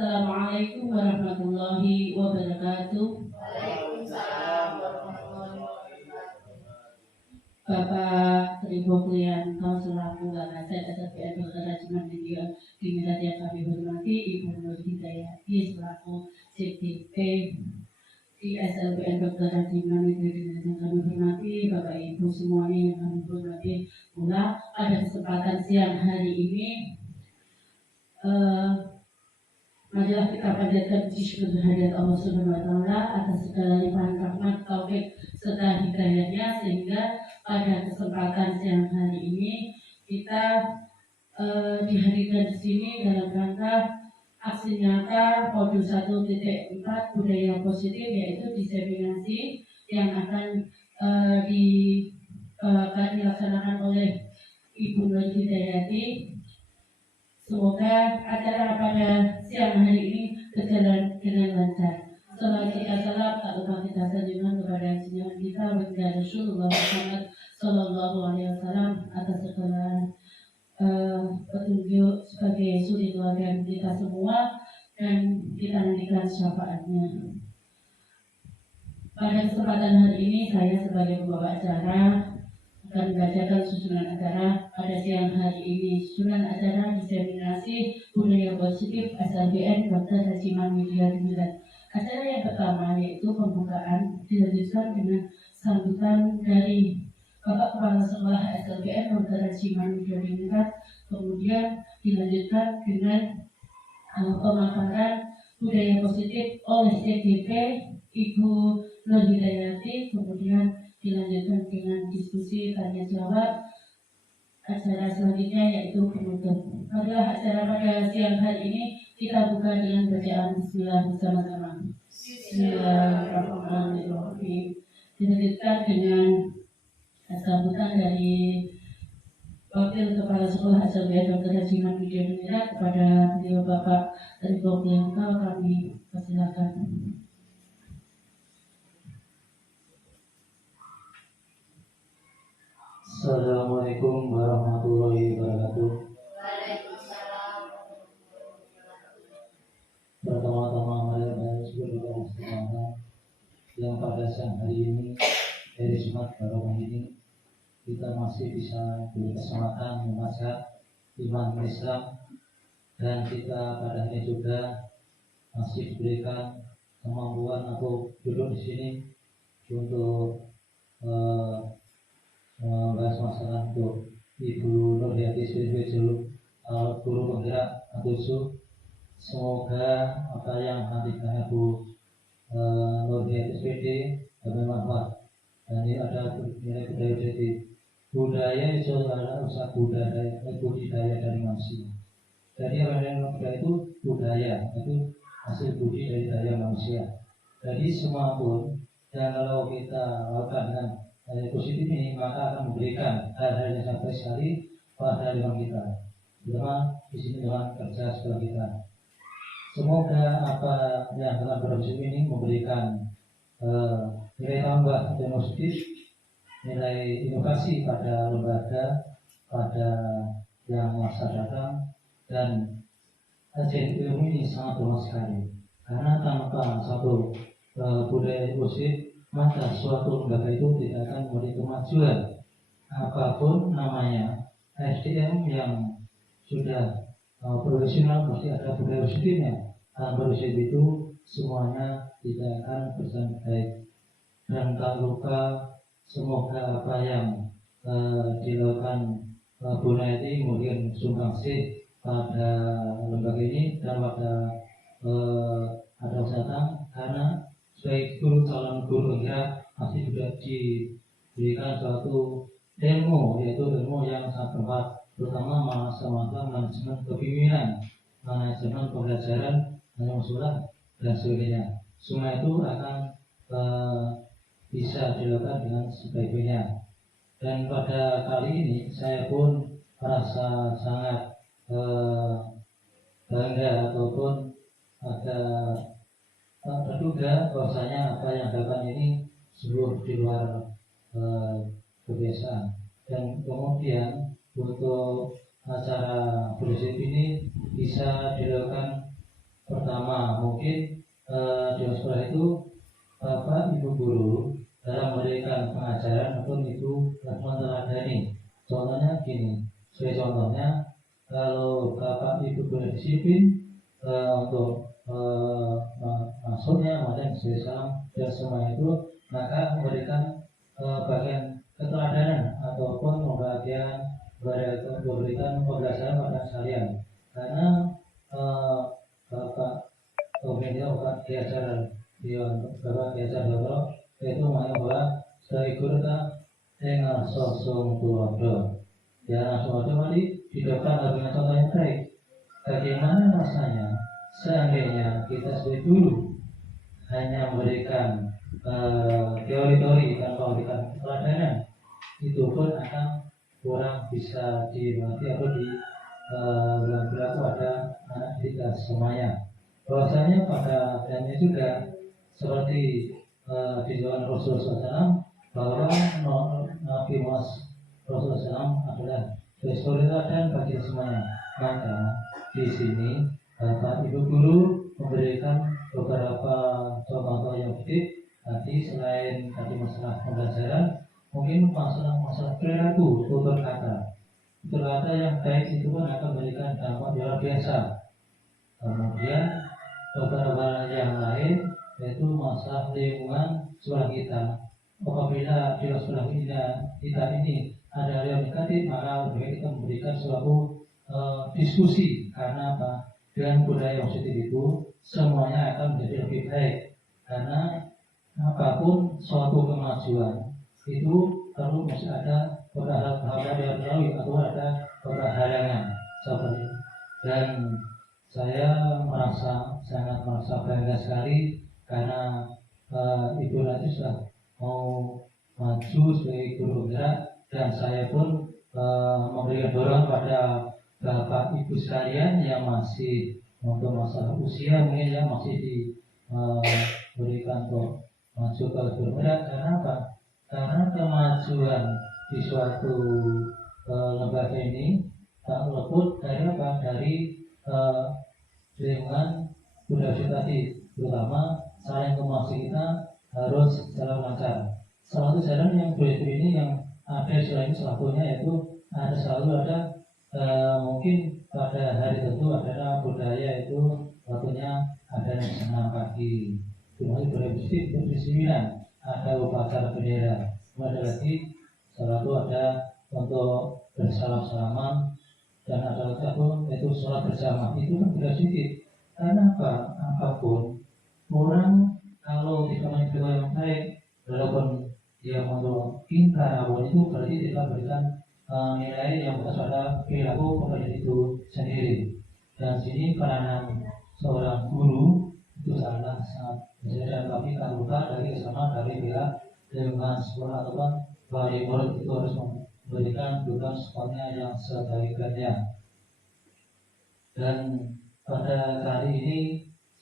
Assalamualaikum warahmatullahi wabarakatuh. Waalaikumsalam warahmatullahi wabarakatuh. Bapak Tribo Kriyanto selaku Wakasek SLBN Dr. Rajiman Diningrat yang kami hormati, Ibu Nur Hidayati selaku CDP di SLBN Dr. Rajiman Diningrat yang kami hormati, Bapak Ibu semuanya yang kami hormati pula. Pada kesempatan siang hari ini, marilah kita panjatkan puji syukur kehadirat Allah Subhanahu wa Ta'ala atas segala limpahan rahmat, taufik serta hidayahnya, sehingga pada kesempatan siang hari ini kita dihadirkan di sini dalam rangka aksi nyata modul 1.4 budaya positif, yaitu diseminasi yang akan dilaksanakan oleh Ibu Nur Hidayati. Semoga acara pada siang hari ini berjalan dengan lancar. Salam kita salam, tak lupa kita sanjungan kepada junjungan kita baginda Rasulullah Muhammad Sallallahu Alaihi Wasallam atas segala petunjuk sebagai suri teladan kita semua, dan kita nantikan syafaatnya. Pada kesempatan hari ini saya sebagai pembawa acara akan membacakan susunan acara pada siang hari ini. Susunan acara diseminasi budaya positif SLBN Dr. Rajiman Diningrat. Acara yang pertama yaitu pembukaan, dilanjutkan dengan sambutan dari Bapak Kepala Sekolah SLBN Dr. Rajiman Diningrat, kemudian dilanjutkan dengan pemaparan budaya positif oleh CDP Ibu Nur Hidayati, kemudian dilanjutkan dengan diskusi tanya jawab. Acara selanjutnya yaitu penutup. Adalah acara pada siang hari ini kita buka dengan bacaan Bismillah bersama-sama. Bismillahirrahmanirrahim. Dilanjutkan dengan sambutan dari Wakil Kepala Sekolah SLBN Dr. Rajiman Diningrat kepada beliau Bapak Tribo Kriyanto, kami persilakan. Assalamualaikum warahmatullahi wabarakatuh. Waalaikumsalam. Pertama-tama mari bersyukur kepada Allah yang pada siang hari ini dari Jumat Barokah ini kita masih bisa berkesempatan membaca iman Islam, dan kita pada hari juga masih diberikan kemampuan untuk duduk di sini untuk membahas masalah untuk Ibu Nur Hidayati sebagai guru penggerak ATUSU. Semoga apa yang nantikan Ibu Nur Hidayati SPD bermanfaat, dan ini ada nilai budaya. Jadi budaya itu adalah usaha budaya dari manusia. Jadi orang budaya itu budaya, itu hasil budi dari daya manusia. Jadi semua pun, dan kalau kita lakukan dengan positif ini, maka akan memberikan hal-hal yang sangat baik sekali pada diri kita, terutama di sini dengan kerja sekolah kita. Semoga apa yang telah berlangsung ini memberikan nilai tambah dan positif, nilai inovasi pada lembaga, pada yang masa datang, dan kajian ilmu ini sangat luas sekali. Karena tanpa satu budaya positif, maka suatu lembaga itu tidak akan memberi kemajuan apapun namanya. SDM yang sudah profesional pasti ada budaya positifnya. Tanpa positif itu semuanya tidak akan berjalan baik. Dan tak lupa, semoga apa yang dilakukan Bu Naiti kemudian sumbangsih pada lembaga ini dan pada ada usaha, karena sebagai guru, calon guru penggerak pasti juga diberikan suatu ilmu, yaitu ilmu yang sangat bermanfaat, terutama masalah manajemen kepemimpinan, manajemen pembelajaran, musola dan sebagainya. Semua itu akan bisa dilakukan dengan sebaik-baiknya. Dan pada kali ini saya pun merasa sangat bangga ataupun agak terduga bahwasanya apa yang dilakukan ini sungguh di luar kebiasaan. Dan kemudian untuk acara prinsip ini bisa dilakukan Pertama, mungkin di sekolah itu Bapak Ibu guru dalam memberikan pengajaran ataupun itu meneladani. Contohnya gini, sebagai contohnya kalau Bapak Ibu guru disiplin untuk maksudnya dan sebagai salam dan semua itu, maka memberikan bagian keteladanan ataupun memberikan pembelajaran pada kalian. Karena Bapak Bapak diajar Bapak diajar Bapak itu bahwa sebagai guru kita dengan sosok tulodo. Ya, tulodo tadi di depan dengan contoh yang baik. Bagaimana rasanya seandainya kita sebagai guru hanya memberikan teori-teori tanpa memberikan keteladanan, itu pun akan kurang bisa dimengerti atau berlaku pada anak kita semuanya. Bahwasanya pada akhirnya juga seperti di zaman Rasulullah SAW bahwa Nabi Rasulullah SAW adalah suri teladan bagi semuanya. Maka di sini Bapak Ibu guru memberikan beberapa contoh yang baik. Tadi selain tadi masalah pembelajaran, mungkin masalah perilaku, tutur kata yang baik itu pun akan memberikan dampak luar biasa. Kemudian beberapa yang lain yaitu masalah lingkungan sekolah kita. Apabila di sekolah kita ini ada yang negatif, maka lebih baik kita memberikan suatu diskusi. Karena apa? Dengan budaya positif itu semuanya akan menjadi lebih baik. Karena apapun suatu kemajuan itu perlu masih ada beberapa hal yang melalui atau ada beberapa halangan seperti itu. Dan saya sangat merasa bangga sekali karena Ibu nanti sudah mau maju sebagai guru penggerak, dan saya pun memberikan dorongan pada Bapak Ibu sekalian yang masih untuk masalah usia mungkin yang masih diberikan untuk maju ke guru penggerak. Karena apa? Karena kemajuan di suatu lembaga ini tak luput dari apa? Dari lingkungan budaya tadi, terutama saling komunikasi kita harus jalan lancar. Salah satu jalan yang budaya ini yang ada selain satunya yaitu selalu ada mungkin pada hari tertentu adalah budaya itu waktunya ada yang senam pagi, kemudian budaya berdisiplinan, ada upacara bendera, kemudian lagi selalu ada untuk bersalam-salaman, dan ada satu yaitu sholat berjamaah. Itu kan tidak sedikit. Karena apa? Apapun orang kalau tidak menjadi yang baik, walaupun dia untuk ingkar apapun itu berarti tidak berikan nilai yang bekas pada perilaku pekerjaan itu sendiri. Dan sini peranan seorang guru itu sangat besar, tapi tak lupa dari sama dari pihak lingkungan sekolah ataupun wali murid itu harus memberikan dukungan sekolahnya yang sebaik-baiknya. Dan pada kali ini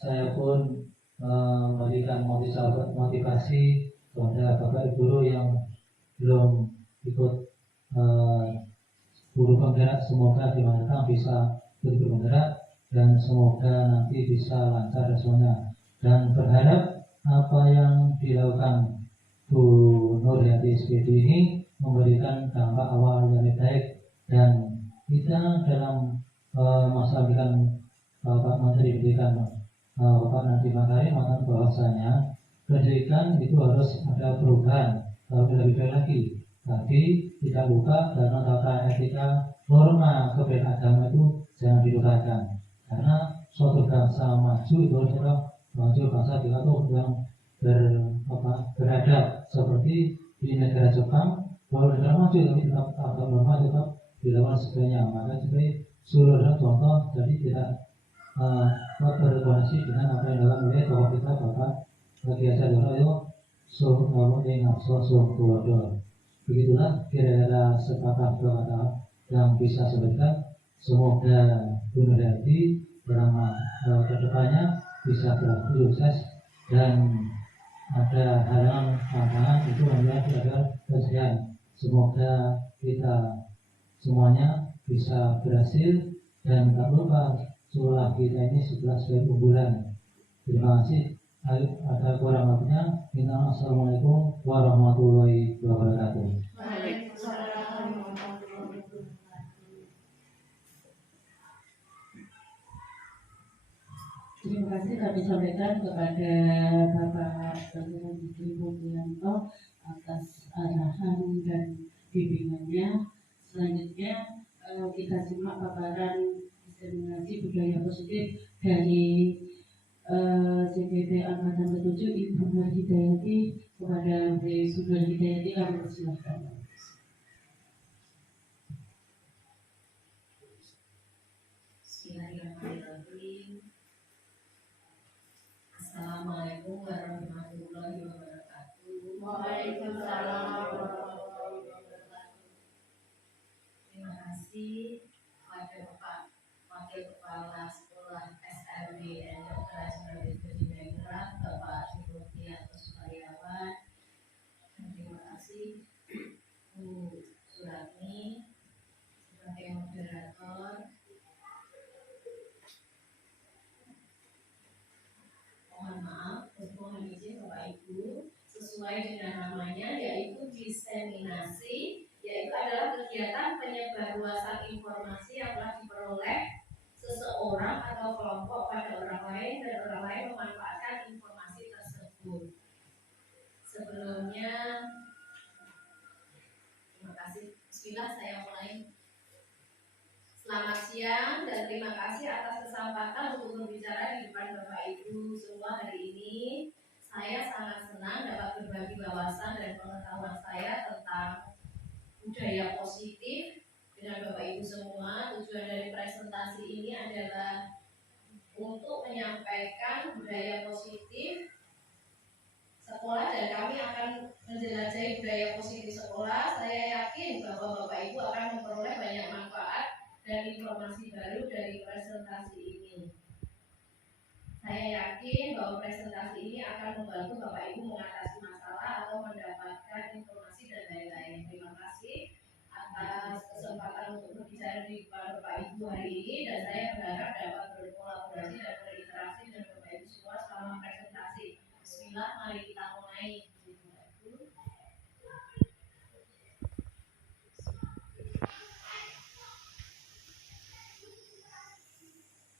saya pun memberikan motivasi kepada Bapak Ibu guru yang belum ikut guru penggerak. Semoga dimanapun bisa ikut guru penggerak dan semoga nanti bisa lancar semuanya. Dan berharap apa yang dilakukan Bu Nurhayati SPD ini memberikan dampak awal yang baik, dan kita dalam masa pendidikan Bapak Menteri Pendidikan Bapak Nadiem Makarim mengatakan bahwasanya pendidikan itu harus ada perubahan, lebih baik lagi. Tapi tidak lupa dalam tata etika norma keberagaman itu jangan dilupakan. Karena suatu bangsa maju itu adalah maju bangsa kita tuh yang beradab, seperti di negara Jepang. Walau negara maju tapi tetap tata norma tetap dilakukan sebenarnya. Maka sebagai seluruh contoh, jadi tidak berkoordinasi dengan apa yang dalam nilai bahwa kita Bapak biasa dulu itu sosok tulodo. Begitulah kira-kira sepatah dua kata yang bisa sebutkan. Semoga Bu Nurhayati bersama kedepannya bisa bersukses, dan ada halangan tantangan itu hanya ada kesedihan. Semoga kita semuanya bisa berhasil, dan tak lupa sekolah kita ini sebagai unggulan. Terima kasih. Ada kurang lebihnya. Assalamualaikum warahmatullahi wabarakatuh. Waalaikumsalam warahmatullahi wabarakatuh. Terima kasih kami sampaikan kepada Bapak Dr. Diki Mugianto atas arahan dan bimbingannya. Selanjutnya kita simak paparan diseminasi budaya positif dari CPP Angkatan ke-7 Ibu Nur Hidayati. Kepada Bu Nur Hidayati kami persilahkan. Bismillahirrahmanirrahim. Assalamualaikum warahmatullahi wabarakatuh. Waalaikumsalam warahmatullahi wabarakatuh. Terima kasih kepada Bapak Wakil Kepala Sekolah SLBN Dr. Asmaul Bidinegara, Bapak Dimutianto Sukaryawan. Terima kasih Bu Suratni sebagai moderator. Mohon maaf, mohon izin Bapak Ibu, sesuai dengan namanya yaitu diseminasi, yaitu adalah kegiatan penyebarluasan informasi yang telah diperoleh seseorang atau kelompok pada orang lain dan orang lain memanfaatkan informasi tersebut. Sebelumnya, terima kasih. Bismillah, saya mulai. Selamat siang dan terima kasih atas kesempatan untuk berbicara di depan Bapak Ibu semua hari ini. Saya sangat senang dapat berbagi wawasan dan pengetahuan saya tentang budaya positif dengan Bapak Ibu semua. Tujuan dari presentasi ini adalah untuk menyampaikan budaya positif sekolah dan kami akan menjelajahi budaya positif sekolah. Saya yakin bahwa Bapak Ibu akan memperoleh banyak manfaat dan informasi baru dari presentasi ini. Saya yakin bahwa presentasi ini akan membantu Bapak Ibu mengatasi masalah atau mendapatkan informasi dan lain-lain. Terima kasih atas kesempatan untuk berbicara di depan Bapak Ibu hari ini, dan saya berharap dapat berkolaborasi dan berinteraksi dengan Bapak Ibu semua selama presentasi. Bismillah, mari kita mulai.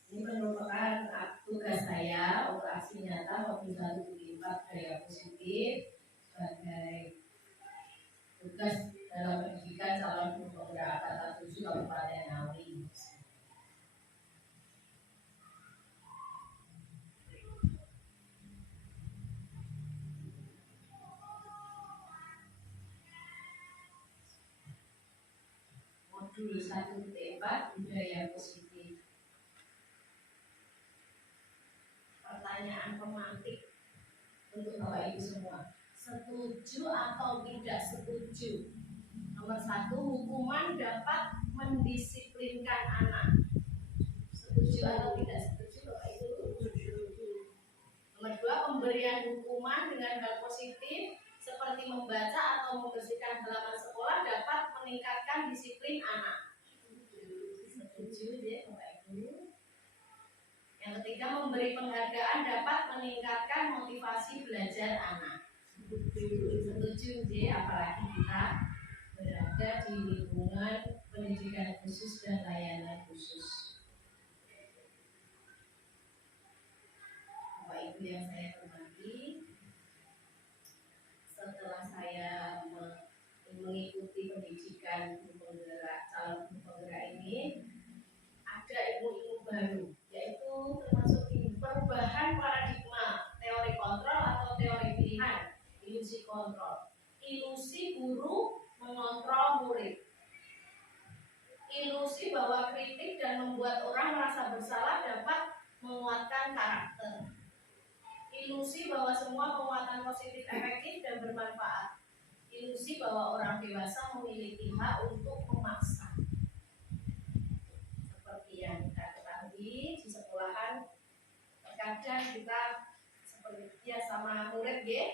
Ini merupakan tugas saya untuk aksi nyata maupun 1/4 budaya positif sebagai tugas dalam pendidikan calon guru penggerak Angkatan 7 Kabupaten Ngawi. Modul 1/4 budaya positif. Pertanyaan pemantik untuk Bapak Ibu semua. Setuju atau tidak setuju? Nomor 1, hukuman dapat mendisiplinkan anak. Setuju atau tidak setuju Bapak Ibu? Nomor 2, pemberian hukuman dengan hal positif seperti membaca atau membersihkan halaman sekolah dapat meningkatkan disiplin anak. Setuju ya Bapak Ibu? Yang ketiga, memberi penghargaan dapat meningkatkan motivasi belajar anak. Setuju ya, apalagi kita berada di lingkungan pendidikan khusus dan layanan khusus. Bapak Ibu yang saya hormati, setelah saya mengikuti pendidikan guru penggerak, calon guru penggerak ini, ada ilmu-ilmu baru, yaitu termasuk perubahan paradigma teori kontrol atau teori pilihan, ilusi kontrol, ilusi guru mengontrol murid, ilusi bahwa kritik dan membuat orang merasa bersalah dapat menguatkan karakter, ilusi bahwa semua penguatan positif efektif dan bermanfaat, ilusi bahwa orang dewasa memiliki hak untuk memaksa. Seperti yang kita ketahui di sekolahan, terkadang kita seperti ya sama murid ya,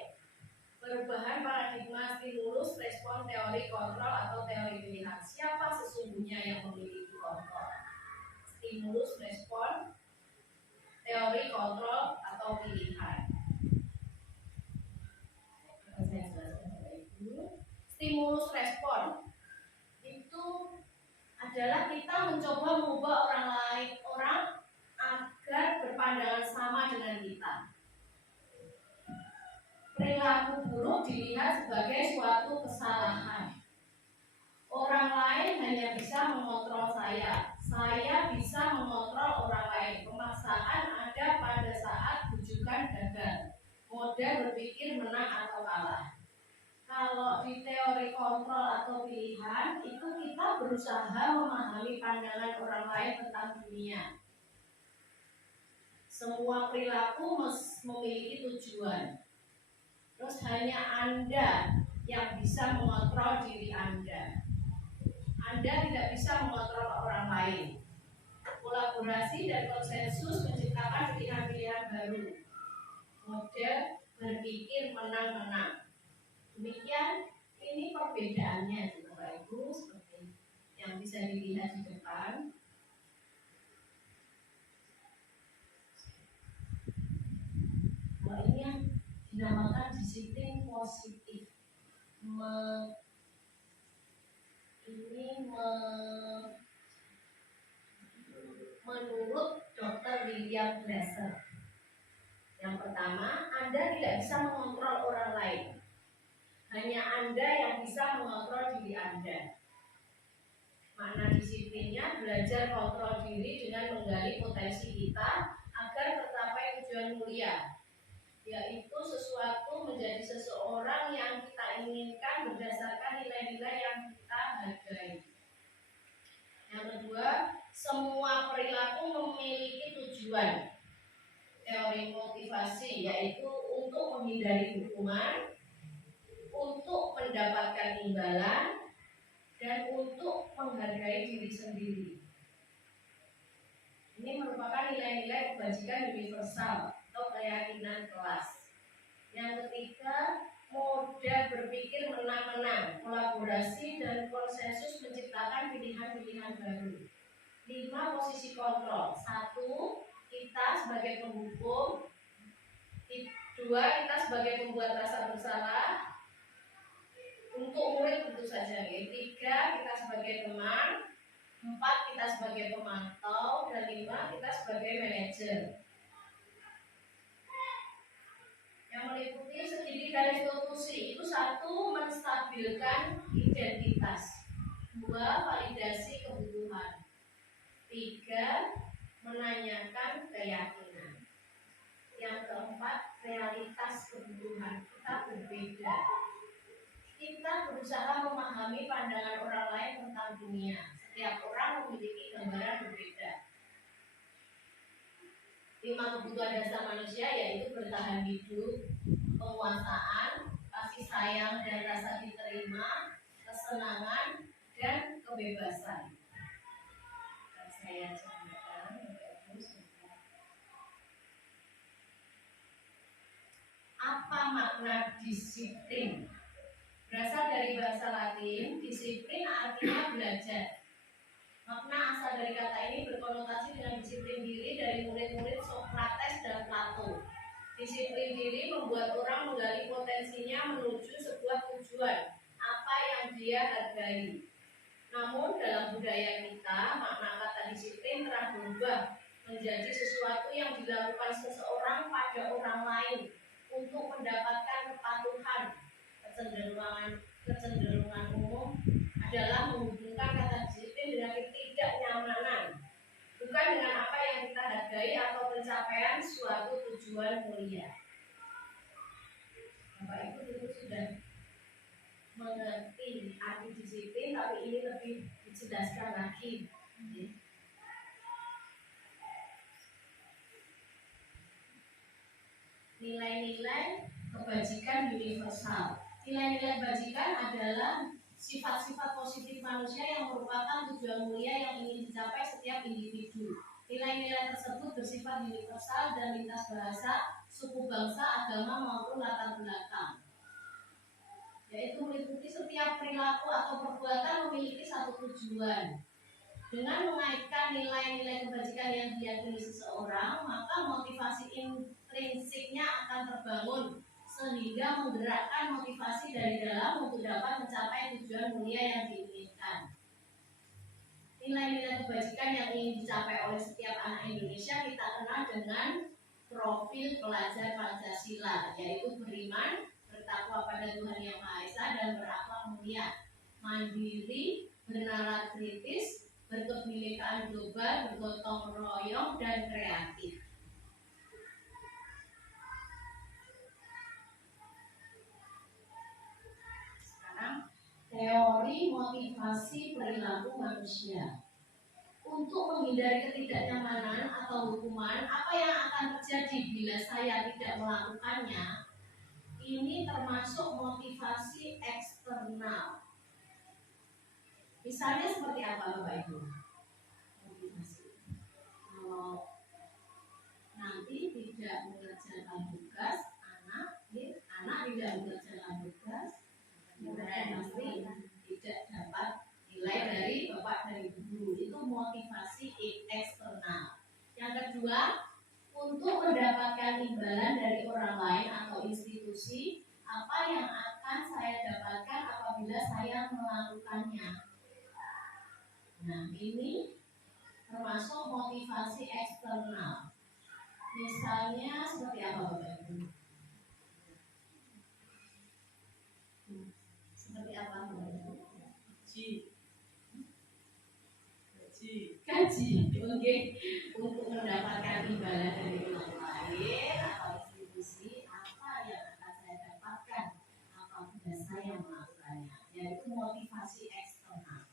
perubahan paradigma stimulus respon teori kontrol atau teori pilihan. Siapa sesungguhnya yang memiliki kontrol? stimulus respon, teori kontrol atau pilihan. Saya jelaskan Bapak Ibu. Stimulus respon itu adalah kita mencoba mengubah orang agar berpandangan sama dengan kita. Perilaku buruk dilihat sebagai suatu kesalahan. Orang lain hanya bisa mengontrol saya bisa mengontrol orang lain. Pemaksaan ada pada saat bujukan gagal. Mode berpikir menang atau kalah. Kalau di teori kontrol atau pilihan, itu kita berusaha memahami pandangan orang lain tentang dunia. Semua perilaku memiliki tujuan. Terus hanya Anda yang bisa mengontrol diri Anda. Anda tidak bisa mengontrol orang lain. Kolaborasi dan konsensus menciptakan pilihan-pilihan baru. Model berpikir menang-menang. Demikian, ini perbedaannya Bapak Ibu, seperti yang bisa dilihat di depan. Nah, ini yang dinamakan disiplin positif. Menurut Dr. William Glasser. Yang pertama, Anda tidak bisa mengontrol orang lain. Hanya Anda yang bisa mengontrol diri Anda. Makna disiplinnya belajar kontrol diri dengan menggali potensi kita agar tercapai tujuan mulia, yaitu sesuatu menjadi seseorang yang kita inginkan berdasarkan nilai-nilai yang kita hargai. Yang kedua, semua perilaku memiliki tujuan. Teori motivasi yaitu untuk menghindari hukuman, untuk mendapatkan imbalan, dan untuk menghargai diri sendiri. Ini merupakan nilai-nilai kebajikan universal atau keyakinan kelas. Yang ketiga, mode berpikir menang-menang, kolaborasi dan konsensus menciptakan pilihan-pilihan baru. 5 posisi kontrol. 1, kita sebagai penghukum. 2, kita sebagai pembuat rasa bersalah. Untuk murid tentu saja. 3, kita sebagai teman. 4, kita sebagai pemantau. Dan 5, kita sebagai manajer. Yang meliputi segitiga restitusi itu 1, menstabilkan identitas. 2, validasi kebutuhan. 3, menanyakan keyakinan. Yang keempat, realitas kebutuhan kita berbeda. Kita berusaha memahami pandangan orang lain tentang dunia. Setiap orang memiliki gambaran berbeda. 5 kebutuhan dasar manusia yaitu bertahan hidup, penguasaan, kasih sayang dan rasa diterima, kesenangan, dan kebebasan. Dan saya ceritakan, apa makna disiplin? Berasal dari bahasa Latin, disiplin artinya belajar. Makna asal dari kata ini berkonotasi dengan disiplin diri dari murid-murid Sokrates dan Plato. Disiplin diri membuat orang menggali potensinya menuju sebuah tujuan, apa yang dia hargai. Namun dalam budaya kita, makna kata disiplin telah berubah menjadi sesuatu yang dilakukan seseorang pada orang lain untuk mendapatkan kepatuhan. Kecenderungan umum adalah menghubungkan kata disiplin dengan ketidaknyamanan, bukan dengan apa yang kita hargai atau pencapaian suatu tujuan mulia. Bapak Ibu tentu sudah mengerti arti disiplin, tapi ini lebih dijelaskan lagi. Nilai-nilai kebajikan universal. Nilai-nilai kebajikan adalah sifat-sifat positif manusia yang merupakan tujuan mulia yang ingin dicapai setiap individu. Nilai-nilai tersebut bersifat universal dan lintas bahasa, suku bangsa, agama maupun latar belakang. Yaitu meliputi setiap perilaku atau perbuatan memiliki satu tujuan. Dengan mengaitkan nilai-nilai kebajikan yang diyakini seseorang, maka motivasi intrinsiknya akan terbangun sehingga menggerakkan motivasi dari dalam untuk dapat mencapai tujuan mulia yang diinginkan. Nilai-nilai kebajikan yang ingin dicapai oleh setiap anak Indonesia kita kenal dengan profil pelajar Pancasila, yaitu beriman, bertakwa pada Tuhan Yang Maha Esa, dan berakhlak mulia, mandiri, bernalar kritis, berkebinekaan global, bergotong royong, dan kreatif. Sekarang teori motivasi perilaku manusia. Untuk menghindari ketidaknyamanan atau hukuman, apa yang akan terjadi bila saya tidak melakukannya? Ini termasuk motivasi eksternal. Misalnya seperti apa, Bapak Ibu? Motivasi. Kalau nanti tidak mengerjakan tugas, anak tidak mengerjakan tugas, pasti tidak dapat nilai dari bapak dan ibu. Itu motivasi eksternal. Yang kedua, untuk mendapatkan imbalan dari orang lain atau institusi, apa yang akan saya dapatkan apabila saya melakukannya? Nah, ini termasuk motivasi eksternal. Misalnya seperti apa, Bapak Ibu? Seperti apa, Bapak Ibu? Gaji, oke. Untuk mendapatkan imbalan dari orang lain atau institusi, apa yang akan saya dapatkan apabila saya melakukannya? Yaitu motivasi eksternal.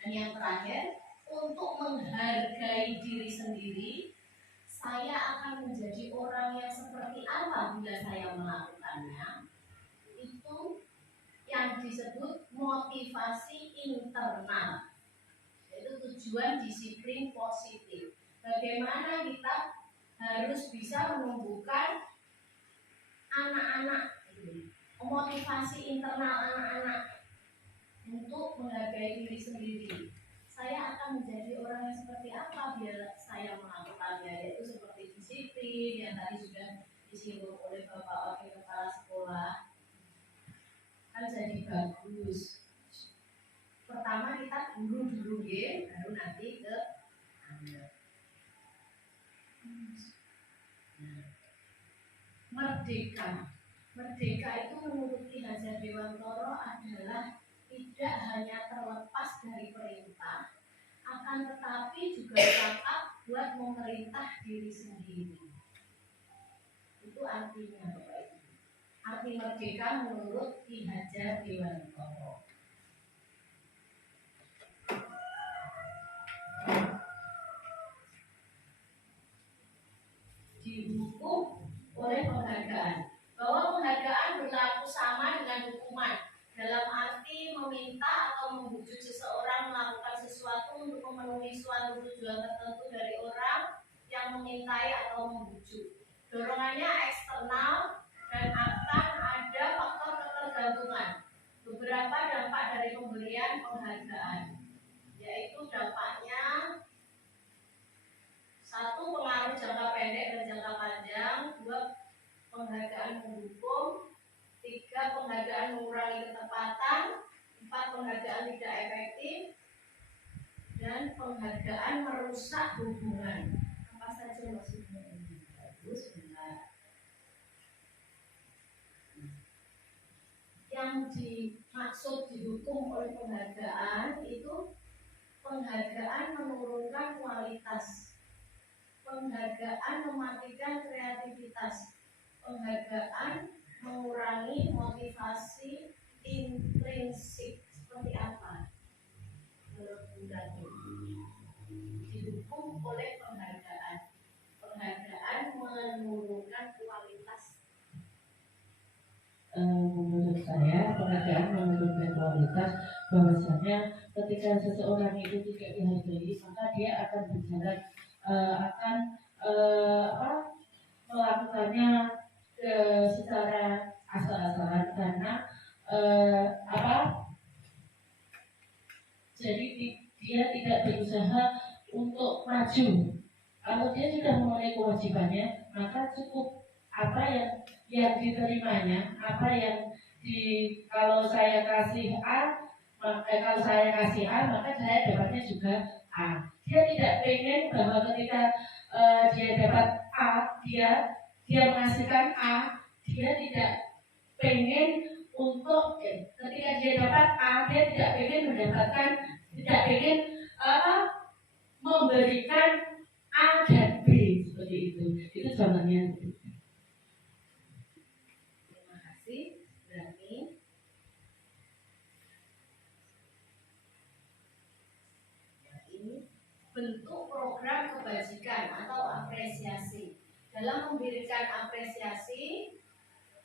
Dan yang terakhir, untuk menghargai diri sendiri, saya akan menjadi orang yang seperti apa bila saya melakukannya. Itu yang disebut motivasi internal, yaitu tujuan disiplin positif. Bagaimana kita harus bisa menumbuhkan anak-anak, motivasi internal anak-anak untuk menghargai diri sendiri. Saya akan menjadi orang yang seperti apa bila saya melakukannya, yaitu seperti disiplin yang tadi sudah disinggung oleh Bapak Wakil Kepala Sekolah. Kan jadi bagus. Pertama kita guru dulu ya, baru nanti ke anak. Merdeka itu menurut Ki Hajar Dewantara adalah tidak hanya terlepas dari perintah, akan tetapi juga dapat buat memerintah diri sendiri. Itu artinya, Bapak Ibu. Arti merdeka menurut Ki Hajar Dewantara. Dihukum oleh penghargaan, bahwa penghargaan berlaku sama dengan hukuman, dalam arti meminta atau membujuk seseorang melakukan sesuatu untuk memenuhi suatu tujuan tertentu dari orang yang memintai atau membujuk. Dorongannya eksternal dan akan ada faktor ketergantungan. Beberapa dampak dari pemberian penghargaan, yaitu dampaknya: 1. Pengaruh jangka pendek dan jangka panjang. 2. Penghargaan mendukung. 3. Penghargaan mengurangi ketepatan. 4. Penghargaan tidak efektif. Dan penghargaan merusak hubungan. Apa saja maksudnya ini? Bagus, benar. Yang dimaksud dihukum oleh penghargaan itu penghargaan menurunkan kualitas, penghargaan mematikan kreativitas, penghargaan mengurangi motivasi intrinsik. Seperti apa menurut Bunda? Dihukum oleh penghargaan. Penghargaan menurunkan kualitas. Menurut saya penghargaan menurunkan kualitas, bahwasanya ketika seseorang itu tidak dihargai, maka dia akan berjalan melakukannya secara asal-asalan, karena jadi dia tidak berusaha maju. Kalau dia sudah memenuhi kewajibannya, maka cukup apa yang diterimanya, apa yang kalau saya kasih A, kalau saya kasih A, maka saya dapatnya juga A. Dia tidak pengen bahwa ketika dia dapat A, dia menghasilkan A, dia tidak pengen untuk ketika dia dapat A, dia tidak pengen memberikan A dan B seperti itu. Itu contohnya. Terima kasih, Berani. Ini bentuk program kebajikan atau apresiasi. Dalam memberikan apresiasi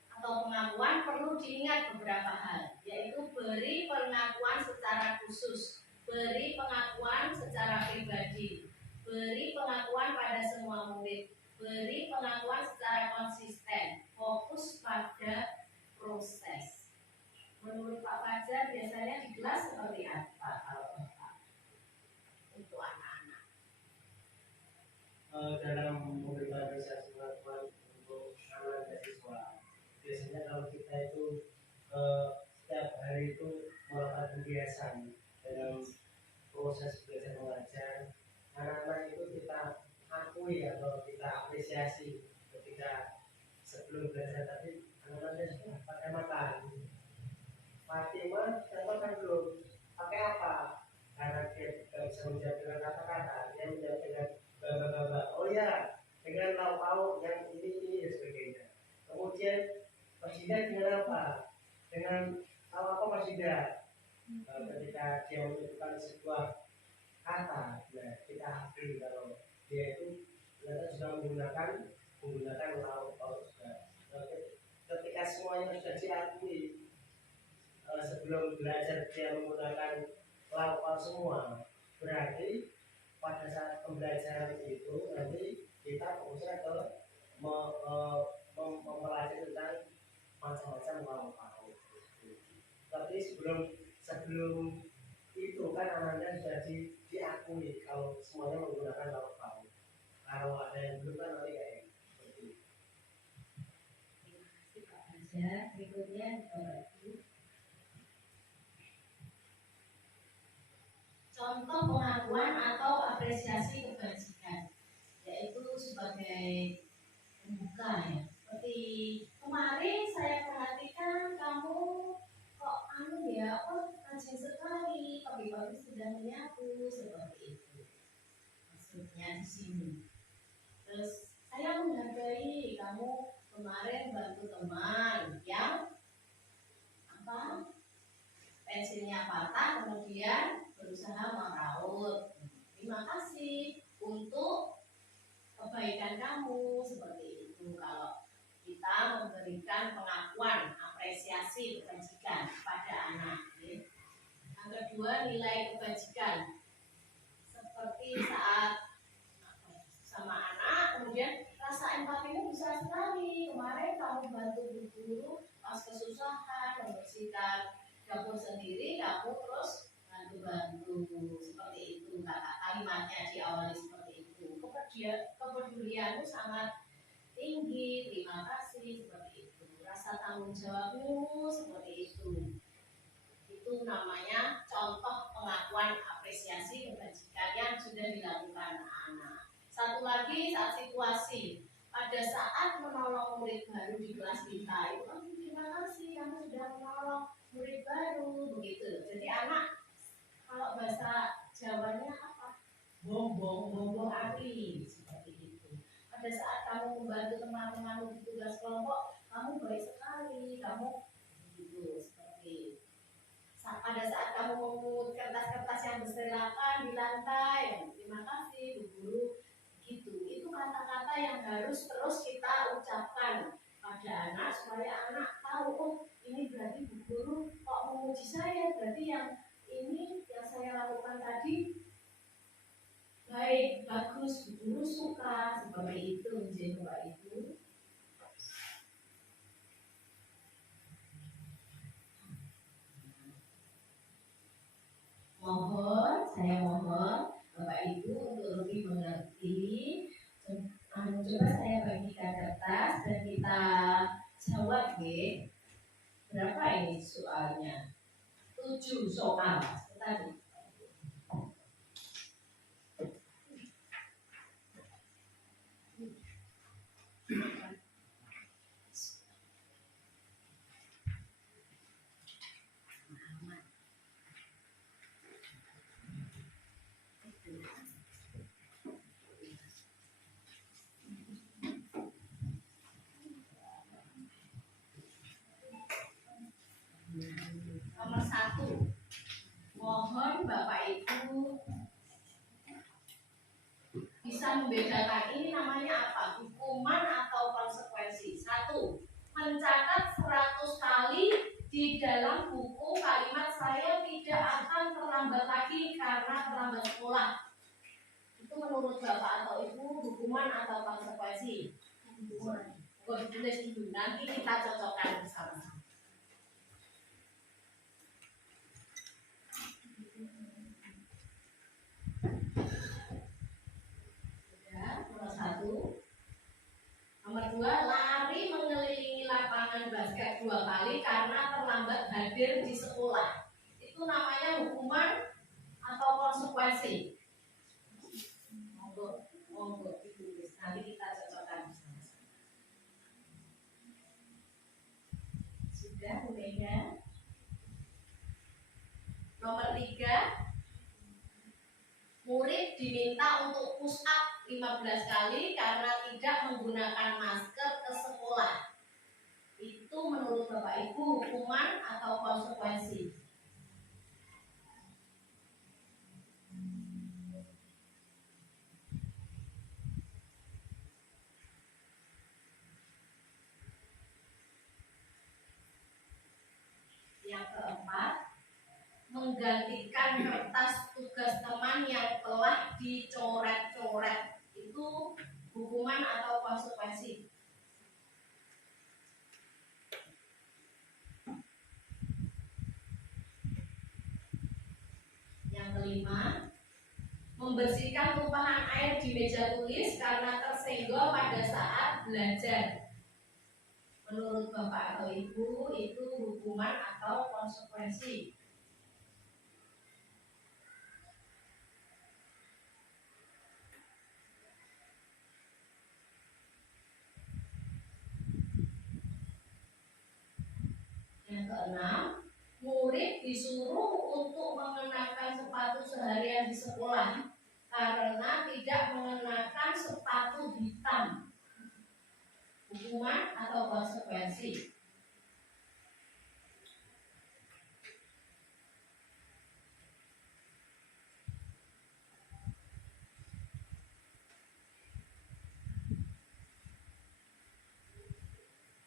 atau pengakuan perlu diingat beberapa hal, yaitu beri pengakuan secara khusus, beri pengakuan secara pribadi, beri pengakuan pada semua murid, beri pengakuan secara konsisten, fokus pada proses. Menurut Pak Fajar biasanya di kelas seperti apa kalau Bapak untuk anak-anak? Dalam memberikan apresiasi pengakuan untuk anak dan siswa, biasanya kalau kita itu setiap hari itu melakukan kegiatan dalam proses belajar mengajar, anak-anak itu kita akui atau kita apresiasi ketika sebelum belajar tadi anak-anaknya sudah pakai makan. Fatimah dan makan belum? Pakai apa? Karena dia tidak bisa menjawab dengan kata-kata, dia menjawab dengan baba-baba. Oh ya, dengan lauk-lauk yang ini dan sebagainya. Kemudian masjidah dengan apa? Dengan apa masjidah? Ketika dia menunjukkan sebuah kata, nah kita akui kalau dia itu ternyata sudah menggunakan lauk-lauk juga. Ketika semuanya sudah diakui, sebelum belajar dia menggunakan lauk-lauk semua, berarti pada saat pembelajaran itu nanti kita fokusnya ke mempelajari tentang macam-macam lauk-lauk. Tapi sebelum itu kan anak-anak sudah diakui kalau semuanya menggunakan lauk-lauk. Kalau ada yang belum kan nanti kayak seperti itu. Terima kasih Pak Fajar. Berikutnya Bapak Ibu. Contoh pengakuan atau apresiasi kebajikan, yaitu sebagai pembuka ya. Seperti kemarin saya perhatikan kamu kok rajin sekali, pagi-pagi sudah menyapu seperti itu. Maksudnya di sini. Terus saya menghargai kamu kemarin bantu teman yang pensilnya patah kemudian berusaha meraut. Terima kasih untuk kebaikan kamu seperti itu. Kalau kita memberikan pengakuan, apresiasi kebajikan kepada anak. Yang kedua, nilai kebajikan. Seperti saat sama anak, kemudian rasa empatimu besar sekali. Kemarin kamu bantu guru pas kesusahan membersihkan dapur sendiri, kamu terus bantu seperti itu. Kata kalimatnya diawali seperti itu. Kepedulianmu sangat tinggi, terima kasih seperti itu. Rasa tanggung jawabmu seperti itu. Itu namanya contoh pengakuan apresiasi kebajikan yang sudah dilakukan anak. Satu lagi saat situasi, pada saat menolong murid baru di kelas kita itu, terima kasih kamu sudah menolong murid baru begitu. Jadi anak kalau bahasa Jawanya apa? Bombong api seperti itu. Pada saat kamu membantu teman-temanmu di tugas kelompok, kamu baik sekali, kamu begitu seperti. Pada saat kamu memungut kertas-kertas yang berserakan di lantai, terima kasih Bu Guru. Gitu. Itu kata-kata yang harus terus kita ucapkan pada anak supaya anak tahu, oh ini berarti Bu Guru kok memuji saya, berarti yang ini yang saya lakukan tadi baik, bagus, Bu Guru suka, seperti itu menjadi Bapak Ibu. Saya mohon Bapak Ibu untuk lebih mengerti. Coba saya bagikan kertas dan kita jawab ya. Berapa ini soalnya? 7 soal tadi. Nomor 1, mohon Bapak Ibu bisa membedakan ini namanya apa? Hukuman atau konsekuensi. 1, mencatat 100 kali di dalam buku kalimat saya tidak akan terlambat lagi karena terlambat sekolah. Itu menurut Bapak atau Ibu hukuman atau konsekuensi? Hukuman. Tulis dulu, nanti kita cocokkan bersama-sama. Nomor 1. Nomor 2, lari mengelilingi lapangan basket 2 kali karena terlambat hadir di sekolah. Itu namanya hukuman atau konsekuensi? Monggo ditulis. Nanti kita cocokkan bersama-sama. Sudah, Bu Mega? Nomor 3, murid diminta untuk push up 15 kali karena tidak menggunakan masker ke sekolah. Itu menurut Bapak Ibu hukuman atau konsekuensi? Yang keempat, menggantikan kertas tugas teman yang telah dicoret-coret. Itu hukuman atau konsekuensi? Yang kelima, membersihkan tumpahan air di meja tulis karena tersenggol pada saat belajar. Menurut Bapak atau Ibu itu hukuman atau konsekuensi? Yang keenam, murid disuruh untuk mengenakan sepatu seharian di sekolah karena tidak mengenakan sepatu hitam. Hukuman atau konsekuensi?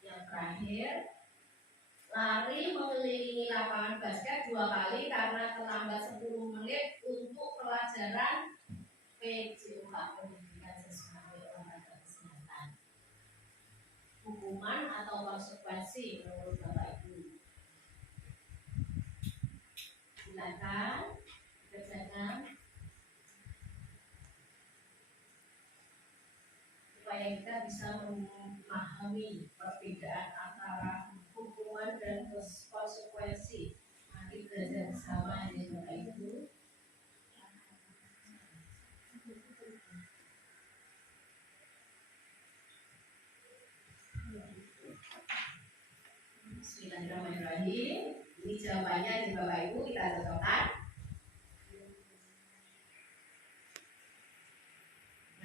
Yang terakhir, lari mengelilingi lapangan basket 2 kali karena terlambat 10 menit untuk pelajaran PJOK, pendidikan siswa olahraga kesehatan. Hukuman atau konsekuensi menurut Bapak Ibu? Silakan dikerjakan supaya kita bisa memahami perbedaan antara hukuman dan konsekuensi. Mari belajar bersama ya Bapak Ibu. Bismillahirrahmanirrahim. Ini jawabannya di Bapak Ibu, kita cocokkan.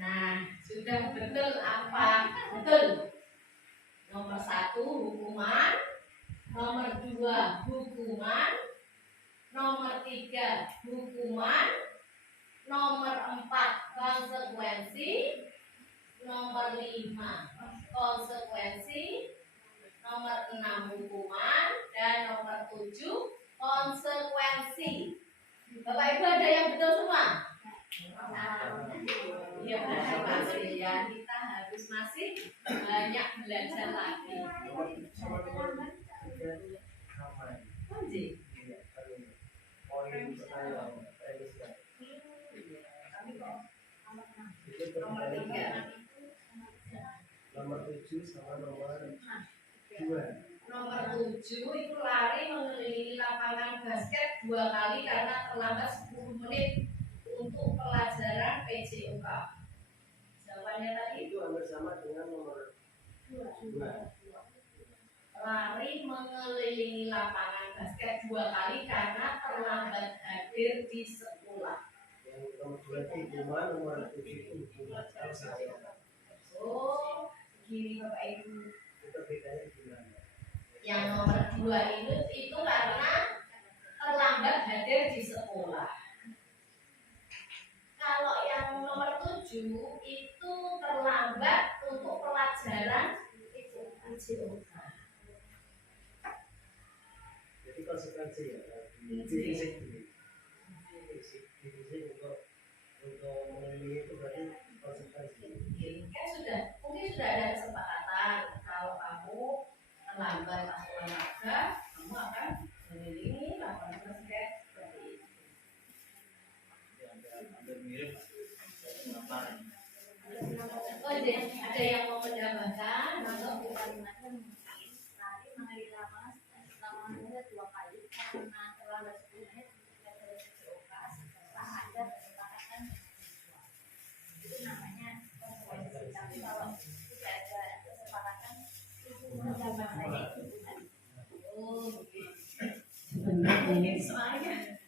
Nah, sudah betul apa? Betul. Nomor 1 hukuman, nomor 2 hukuman, nomor 3 hukuman, nomor 4 konsekuensi, nomor 5 konsekuensi, nomor 6 hukuman, dan nomor 7 konsekuensi. Bapak Ibu ada yang betul semua? Ya, masih ya. Kita harus masih banyak belajar lagi. nomor 3. Nomor 7 sama nomor 2. Nomor 7 itu lari mengelilingi lapangan basket 2 kali karena terlambat 10 menit untuk pelajaran PJOK. Jawabannya tadi Itu hampir sama dengan nomor 2. lari mengelilingi lapangan basket 2 kali karena terlambat hadir di sekolah. Yang nomor 2 itu hubungan, nomor 7 itu hubungan. Oh, gini Bapak Ibu. Itu bedanya gimana? Yang nomor 2 itu karena terlambat hadir di sekolah. Kalau yang nomor 7 itu terlambat untuk pelajaran PJOK. Jadi konsekuensi ya, divisi untuk memilih itu berarti konsekuensi. Kan mungkin sudah ada kesepakatan kalau kamu terlambat pas olahraga, kamu akan mengelilingi lapangan basket seperti itu. Oh, ada yang mau menambahkan? Kalau kalimatnya mungkin lari mengaliri lapangan saja 2 kali karena terlambat 10 menit untuk PJOK setelah ada kesepakatan siswa. Itu namanya konsekuensi. Tapi kalau tidak ada kesepakatan itu menambah saja itu bukan. Oh, begitu. Sebenarnya Soalnya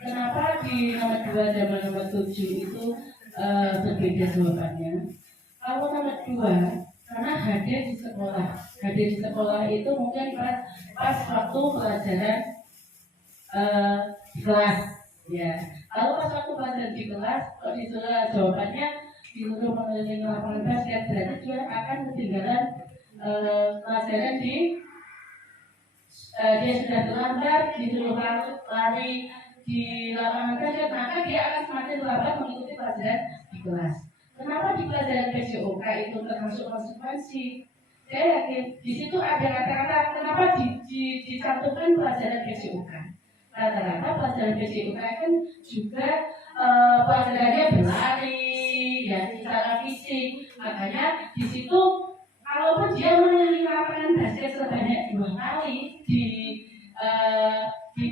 kenapa di nomor 2 dan nomor 7 itu berbeda jawabannya? Kalau nomor 2 karena hadir di sekolah. Hadir di sekolah itu mungkin pas waktu pelajaran di kelas, ya. Kalau pas waktu pelajaran di kelas, kalau disuruh jawabannya disuruh mengelilingi lapangan basket, berarti dia akan ketinggalan pelajaran dia sudah terlambat, disuruh lari di lapangan basket, maka dia akan semakin lambat mengikuti pelajaran di kelas. Kenapa di pelajaran PJOK itu termasuk konsekuensi? Saya yakin di situ ada kata-kata kenapa dicantumkan pelajaran PJOK. Rata-rata pelajaran PJOK kan juga pelajarannya berlari, ya secara fisik. Makanya di situ kalaupun dia mengelilingi lapangan basket sebanyak 2 kali di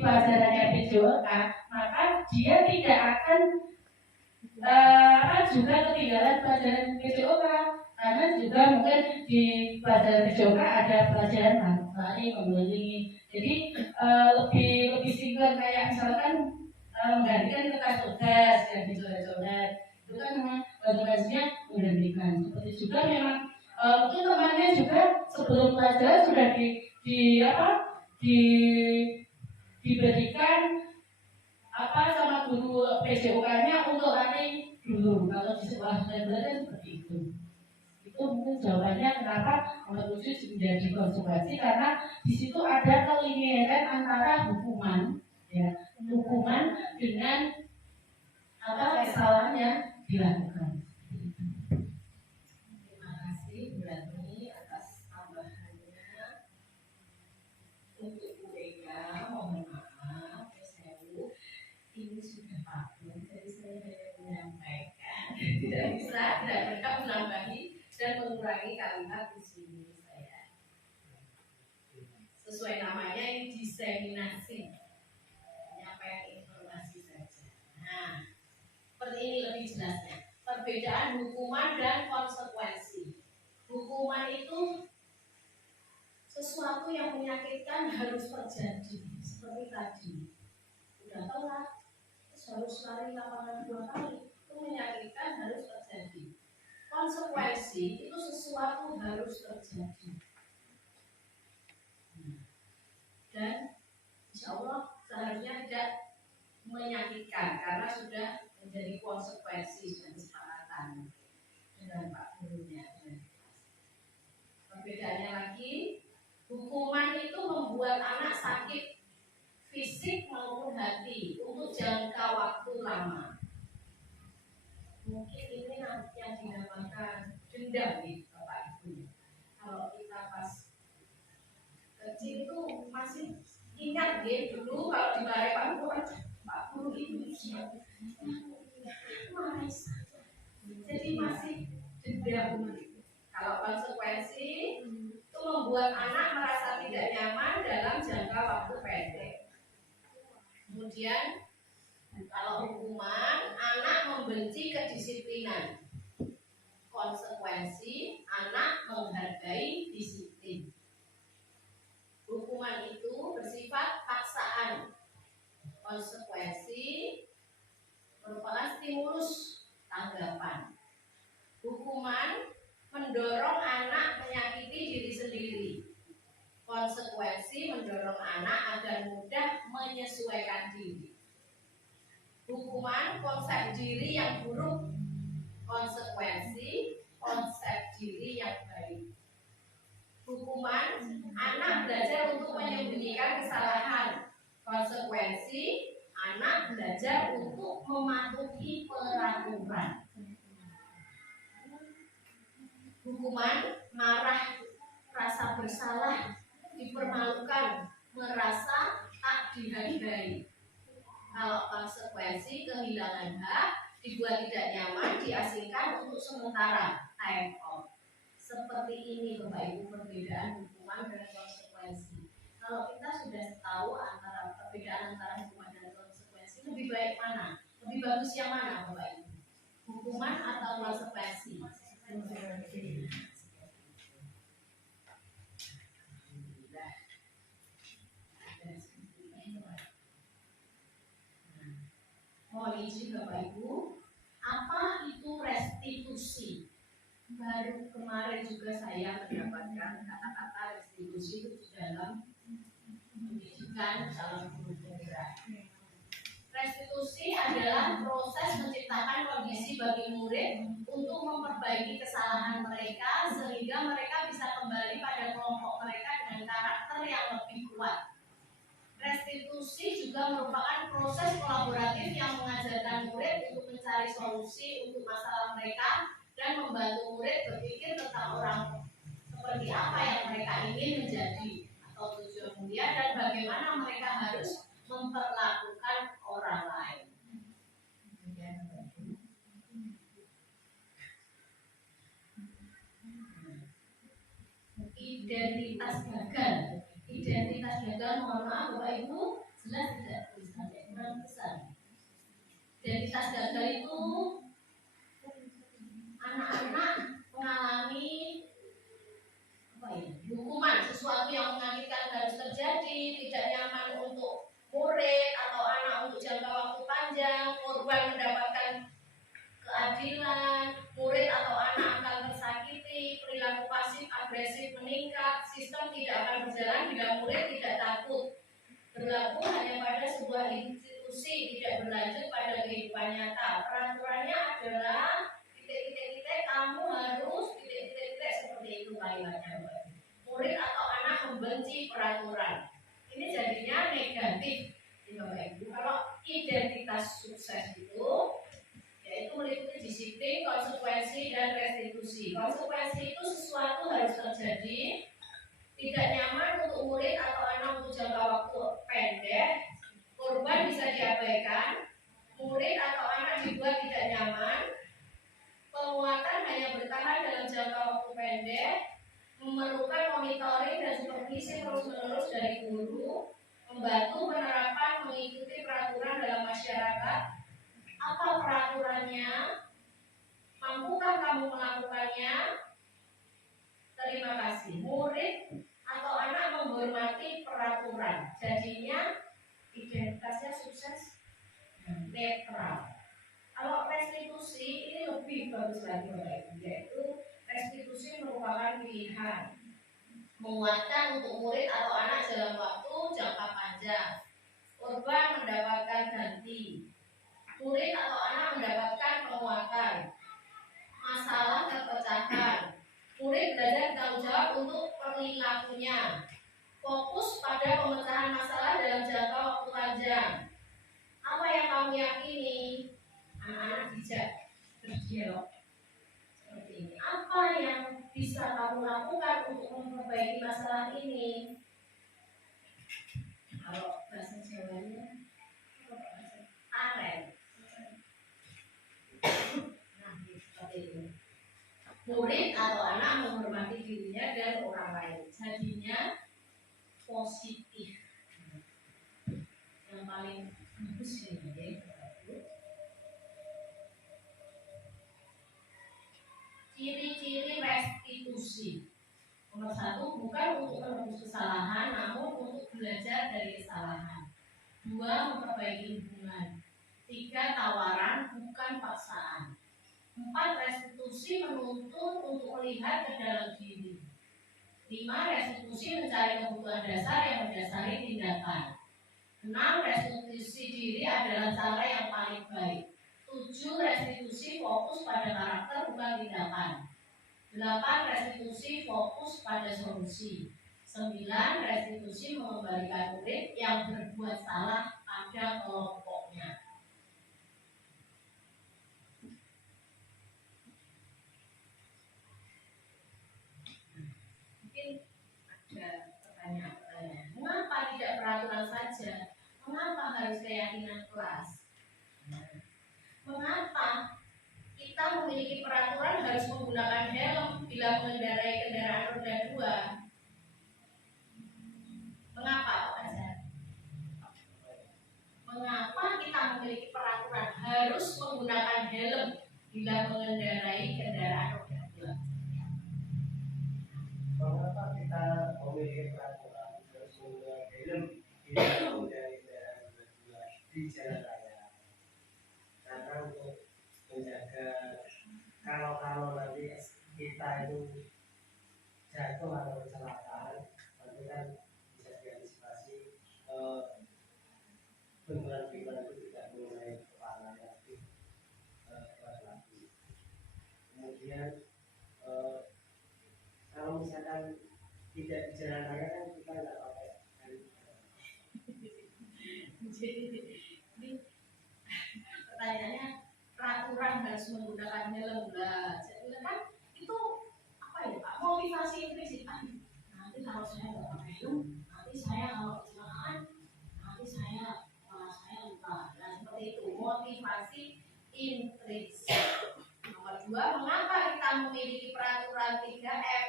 pelajarannya PJOK, maka dia tidak akan juga ketinggalan pelajaran PJOK karena juga mungkin di pelajaran PJOK ada pelajaran lari mengelilingi. Jadi lebih singkat kayak misalkan menggantikan kertas tugas yang di coret-coret itu kan memang konsekuensinya menggantikan. Seperti juga memang mungkin temannya juga sebelum pelajaran sudah diberikan sama guru PJOK-nya untuk lari dulu. Kalau di sekolah saya seperti itu. Itu mungkin jawabannya kenapa nomor 7 menjadi konsekuensi karena di situ ada kelinearan antara hukuman dengan kesalahan yang dilakukan. Terima kasih Bu Rani atas tambahannya. Untuk Bu Eka, mohon maaf, ini sudah vakum, jadi saya hanya menyampaikan. Tidak berhak menambahi dan mengurangi kalimat di sini saya. Sesuai namanya ini diseminasi, menyampaikan informasi saja. Nah, seperti ini lebih jelasnya. Perbedaan hukuman dan konsekuensi. Hukuman itu sesuatu yang menyakitkan harus terjadi, seperti tadi. Udah telat, terus harus lari lapangan 2 kali, itu menyakitkan harus terjadi. Konsekuensi itu sesuatu harus terjadi. Dan insya Allah seharusnya tidak menyakitkan karena sudah menjadi konsekuensi dan kesepakatan dengan Pak gurunya. Perbedaannya lagi, hukuman itu membuat anak sakit fisik maupun hati untuk jangka waktu lama. Mungkin ini yang dinamakan dendam nih Bapak Ibu. Kalau kita pas kecil itu masih ingat ya dulu kalau dimarahi Pak Guru itu siap. Marah saja. Kalau konsekuensi itu membuat anak merasa tidak nyaman dalam jangka waktu pendek. Kemudian kalau hukuman, anak membenci kedisiplinan. Konsekuensi, anak menghargai disiplin. Hukuman itu bersifat paksaan. Konsekuensi merupakan stimulus tanggapan. Hukuman mendorong anak menyakiti diri sendiri. Konsekuensi mendorong anak agar mudah menyesuaikan diri. Hukuman konsep diri yang buruk. Konsekuensi konsep diri yang baik. Hukuman anak belajar untuk menyembunyikan kesalahan. Konsekuensi anak belajar untuk mematuhi peraturan. Hukuman marah, rasa bersalah, dipermalukan, merasa tak dihargai. Kalau konsekuensi kehilangan hak, dibuat tidak nyaman, diasingkan untuk sementara, time off. Seperti ini Bapak Ibu perbedaan hukuman dan konsekuensi. Kalau kita sudah tahu antara perbedaan antara hukuman dan konsekuensi, lebih baik mana? Lebih bagus yang mana Bapak Ibu? Hukuman atau konsekuensi? Mohon izin Bapak Ibu, apa itu restitusi? Baru kemarin juga saya mendapatkan kata-kata restitusi itu dalam pendidikan calon guru penggerak. Restitusi adalah proses menciptakan kondisi bagi murid untuk memperbaiki kesalahan mereka sehingga mereka bisa kembali pada kelompok mereka dengan karakter yang lebih kuat. Restitusi juga merupakan proses kolaboratif yang mengajarkan murid untuk mencari solusi untuk masalah mereka dan membantu murid berpikir tentang orang seperti apa yang mereka ingin menjadi atau tujuan mulia dan bagaimana mereka harus memperlakukan orang lain. Identitas gagal. Identitas gagal, mohon maaf Bapak Ibu, jelas tidak tulisannya kurang besar. Identitas gagal itu anak-anak mengalami hukuman, sesuatu yang menyakitkan harus terjadi, tidak nyaman untuk murid atau anak untuk jangka waktu panjang, korban mendapatkan keadilan, murid atau anak akan tersakiti, perilaku pasif agresif meningkat, sistem tidak akan berjalan bila murid tidak takut berlaku hanya pada sebuah institusi, tidak berlanjut pada kehidupan nyata. Peraturannya adalah titik-titik-titik, kamu harus titik-titik-titik, seperti itu kalimatnya. Murid atau anak membenci peraturan. Ini jadinya negatif. Kalau identitas sukses itu yaitu meliputi disiplin, konsekuensi, dan restitusi. Konsekuensi itu sesuatu harus terjadi, tidak nyaman untuk murid atau anak untuk jangka waktu pendek, korban bisa diabaikan, murid atau anak dibuat tidak nyaman, penguatan hanya bertahan dalam jangka waktu pendek, memerlukan monitoring dan supervisi terus-menerus dari guru, membantu penerapan mengikuti peraturan dalam masyarakat. Apa peraturannya? Mampukah kamu melakukannya? Terima kasih. Murid atau anak menghormati peraturan. Jadinya identitasnya sukses netral. Kalau restitusi ini lebih bagus lagi Bapak Ibu, yaitu restitusi merupakan pilihan menguatkan untuk murid atau anak dalam waktu jangka panjang. Korban mendapatkan ganti, murid atau anak mendapatkan penguatan, masalah terpecahkan, murid belajar tanggung jawab untuk perilakunya, fokus pada pemecahan masalah dalam jangka waktu panjang. Apa yang kamu yakini? Anak-anak bijak berdialog seperti ini. Apa yang bisa kamu lakukan untuk memperbaiki masalah ini? Kalau bahasa Jawanya aren. Nah, seperti itu. murid atau anak menghormati dirinya dan orang lain. Jadinya positif. Yang paling bagus ini. Ciri-ciri restitusi. Nomor 1, bukan untuk menebus kesalahan, namun untuk belajar dari kesalahan. 2, memperbaiki hubungan. 3, tawaran, bukan paksaan. 4, restitusi menuntun untuk melihat ke dalam diri. 5, restitusi mencari kebutuhan dasar yang mendasari tindakan. 6, restitusi diri adalah cara yang paling baik. 7, restitusi fokus pada karakter bukan tindakan. 8, restitusi fokus pada solusi. 9, restitusi mengembalikan murid yang berbuat salah pada kelompoknya. Mungkin ada pertanyaan-pertanyaan. Mengapa tidak peraturan saja? Mengapa harus keyakinan kelas? Mengapa kita memiliki peraturan harus menggunakan helm bila mengendarai kendaraan roda 2? Mengapa, Pak Fajar? Mengapa kita memiliki peraturan harus menggunakan helm bila mengendarai kendaraan roda 2? Mengapa kita memiliki peraturan harus menggunakan helm bila mengendarai kendaraan roda 2 di jalan raya? Karena untuk menjaga kalau nanti kita itu jatuh atau kecelakaan, nanti kan bisa diantisipasi benturan-benturan itu tidak mengenai kepala tapi lagi. Kemudian kalau misalkan tidak di jalan raya kan kita nggak pakai helm. Jadi ini pertanyaannya, peraturan harus menggunakan helm lah. Jadi kan itu apa ya Pak? Motivasi intrinsik. Nanti kalau saya nggak pakai helm, nanti saya kalau kecelakaan, nanti saya lupa. Nah seperti itu motivasi intrinsik. Nomor 2, mengapa kita memiliki peraturan 3M,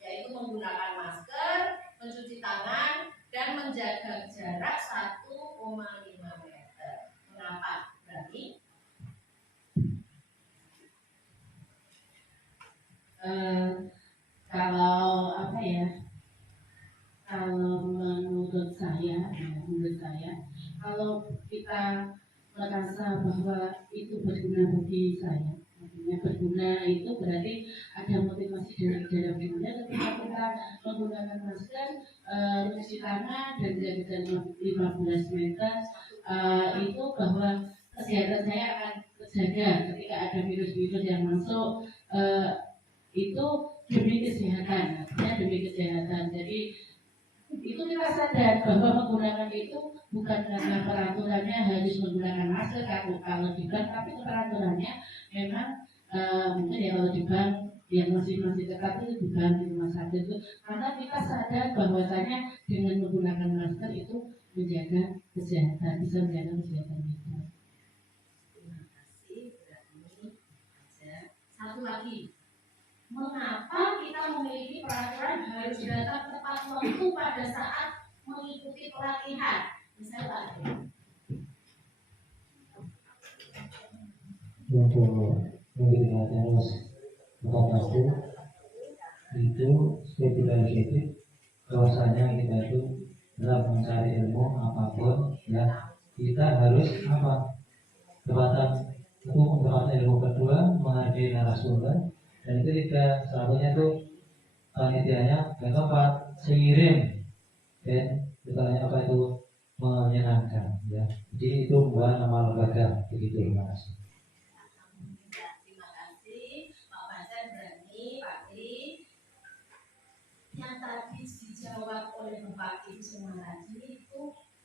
yaitu menggunakan masker, mencuci tangan, dan menjaga jarak 1,5 meter. Mengapa? Berarti kalau apa ya, kalau menurut saya, kalau kita merasa bahwa itu berguna bagi saya, maksudnya berguna itu berarti ada motivasi dari dalam dirinya. Ketika kita menggunakan masker, mencuci tangan dan jaga 15 meter, itu bahwa kesehatan saya akan terjaga ketika ada virus-virus yang masuk. Itu demi kesehatan, Jadi itu kita sadar bahwa menggunakan itu bukan karena peraturannya harus menggunakan masker kalau di bank, tapi peraturannya memang mungkin ya kalau di bank yang masih tetap itu di bank, di rumah sakit itu, karena kita sadar bahwasanya dengan menggunakan masker itu menjaga kesehatan, bisa menjaga kesehatan kita. terima kasih. Berarti aja. Satu lagi. Mengapa kita memiliki peraturan harus datang tepat waktu pada saat mengikuti pelatihan? Misalnya untuk mengikuti harus tepat waktu itu spesifikasi bahwasanya kita itu dalam mencari ilmu apapun ya kita harus apa mendapatkan ilmu. Kedua, menghadiri narasumber, dan ketiga satunya itu panitianya yang keempat seiring dan bukannya apa itu menyenangkan ya. Jadi itu bukan nama lembaga begitu. Terima kasih. terima kasih Pak Fajar, Berani, Pak Tri. Yang tadi dijawab oleh Bapak Ibu semua tadi itu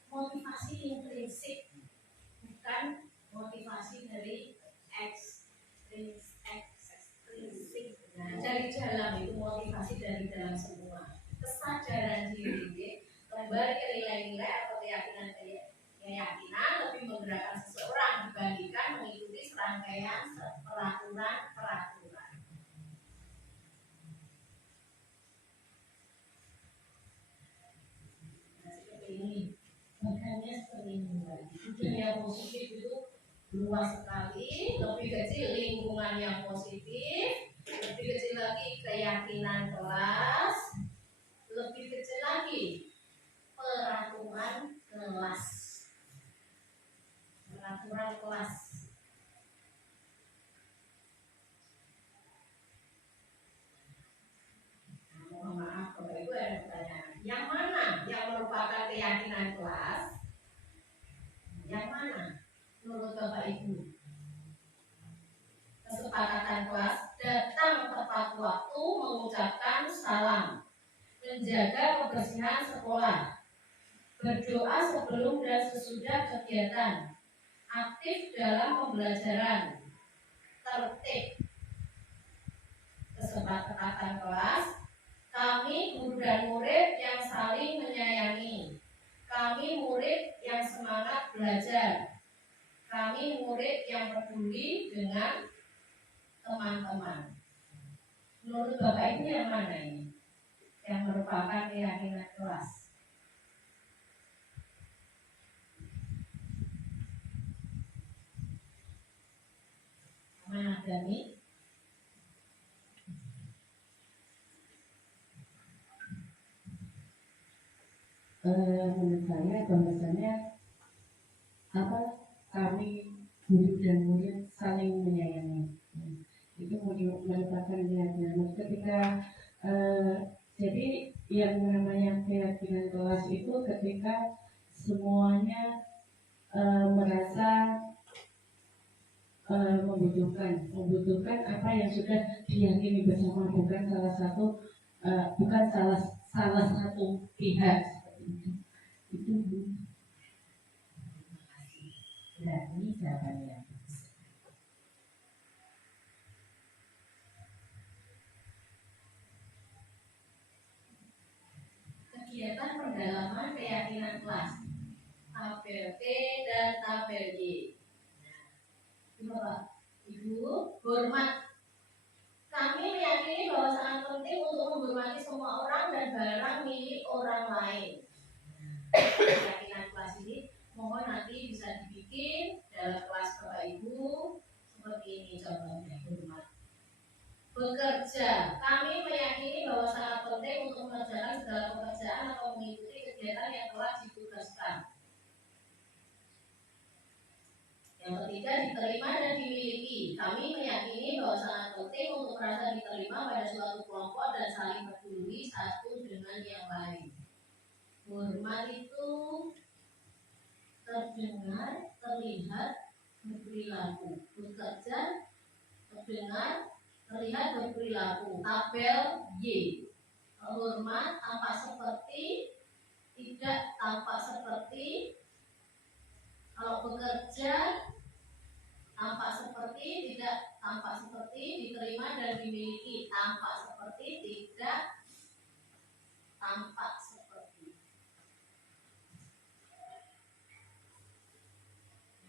motivasi intrinsik, bukan motivasi dari ekstrinsik. Nah, dari dalam itu motivasi dari dalam semua. Kesadaran diri, kembali ke nilai-nilai atau keyakinan lebih menggerakkan seseorang dibandingkan mengikuti serangkaian peraturan. tinggal. Budaya positif itu luas sekali, lebih kecil lingkungan yang positif, lebih kecil lagi keyakinan kelas, lebih kecil lagi peraturan kelas. Peraturan kelas. Nah, mohon maaf, Bapak Ibu ada pertanyaan. Yang mana yang merupakan keyakinan kelas? Yang mana menurut Bapak Ibu? Kesepakatan kelas, datang tepat waktu mengucapkan salam, menjaga kebersihan sekolah, berdoa sebelum dan sesudah kegiatan, aktif dalam pembelajaran, tertib. Kesepakatan kelas, kami guru dan murid yang saling menyayangi, kami murid yang semangat belajar, kami murid yang peduli dengan teman-teman. Menurut Bapak Ibu yang mana ini? Yang merupakan keyakinan kelas? Mana Dani? Menurut saya bahwasanya kami guru dan murid saling menyayangi. Itu merupakan keyakinan. Ketika jadi yang namanya keyakinan kelas itu ketika semuanya merasa membutuhkan apa yang sudah diyakini bersama, bukan salah satu pihak seperti itu. Nah, ini jawabannya. Kegiatan pendalaman keyakinan kelas, tabel T dan tabel Y. Bapak Ibu, hormat. Kami meyakini bahwa sangat penting untuk menghormati semua orang dan barang milik orang lain. Keyakinan kelas ini mohon nanti bisa dibikin dalam kelas Bapak Ibu seperti ini contohnya. Hormat. Bekerja, kami meyakini bahwa sangat penting untuk mengerjakan segala pekerjaan atau mengikuti kegiatan yang telah ditugaskan. Yang ketiga, diterima dan dimiliki. Kami meyakini bahwa sangat penting untuk merasa diterima pada suatu kelompok dan saling peduli satu dengan yang lain. Hormat itu terdengar, terlihat, berperilaku. Bekerja, terdengar, terlihat, berperilaku. Tabel Y. Hormat tampak seperti, tidak tampak seperti. Kalau bekerja tampak seperti, tidak tampak seperti, diterima dan dimiliki, tampak seperti, tidak tampak seperti.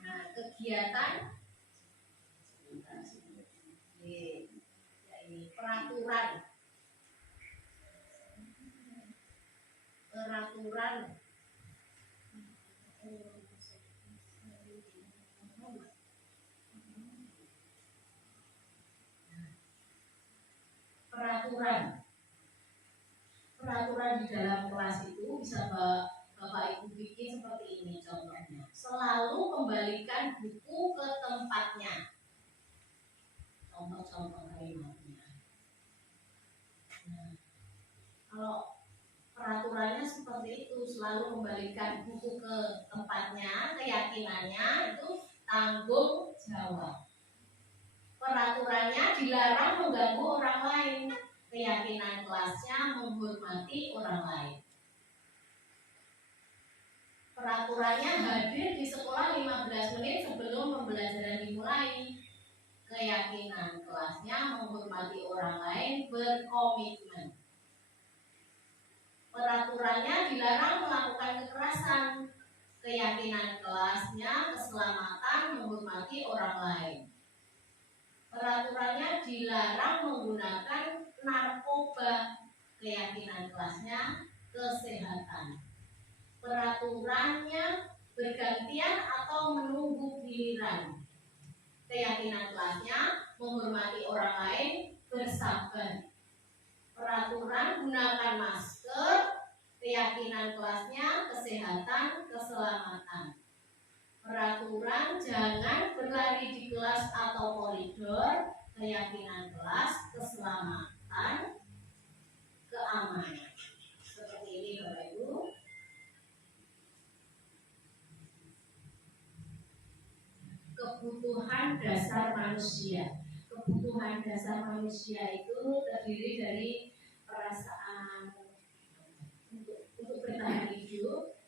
Nah, kegiatan ini peraturan. Peraturan di dalam kelas itu bisa Bapak Ibu bikin seperti ini contohnya. Selalu kembalikan buku ke tempatnya. Contoh-contoh kalimatnya. Nah, kalau peraturannya seperti itu, selalu kembalikan buku ke tempatnya, keyakinannya itu tanggung jawab. Peraturannya dilarang mengganggu orang lain. Keyakinan kelasnya menghormati orang lain. Peraturannya hadir di sekolah 15 menit sebelum pembelajaran dimulai. Keyakinan kelasnya menghormati orang lain, berkomitmen. Peraturannya dilarang melakukan kekerasan. Keyakinan kelasnya keselamatan, menghormati orang lain. Peraturannya dilarang menggunakan narkoba. Keyakinan kelasnya kesehatan. Peraturannya bergantian atau menunggu giliran. Keyakinan kelasnya menghormati orang lain, bersabar. Peraturan gunakan masker, keyakinan kelasnya kesehatan, keselamatan. Peraturan jangan berlari di kelas atau koridor, keyakinan kelas keselamatan, keamanan. Seperti ini Bapak Ibu. Kebutuhan dasar manusia. Kebutuhan dasar manusia itu terdiri dari perasaan untuk bertahan hidup,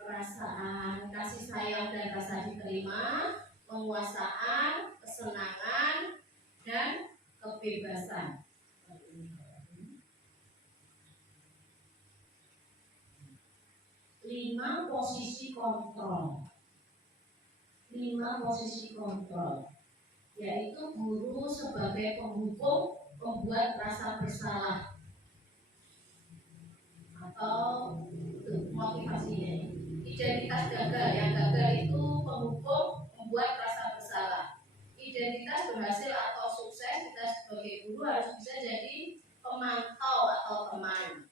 perasaan kasih sayang dan rasa diterima, penguasaan, kesenangan, dan kebebasan. 5 posisi kontrol. 5 posisi kontrol, yaitu guru sebagai penghukum, pembuat rasa bersalah, atau itu motivasinya. Identitas gagal, yang gagal itu penghukum, membuat rasa bersalah. Identitas berhasil atau sukses, kita sebagai guru harus bisa jadi pemantau atau teman.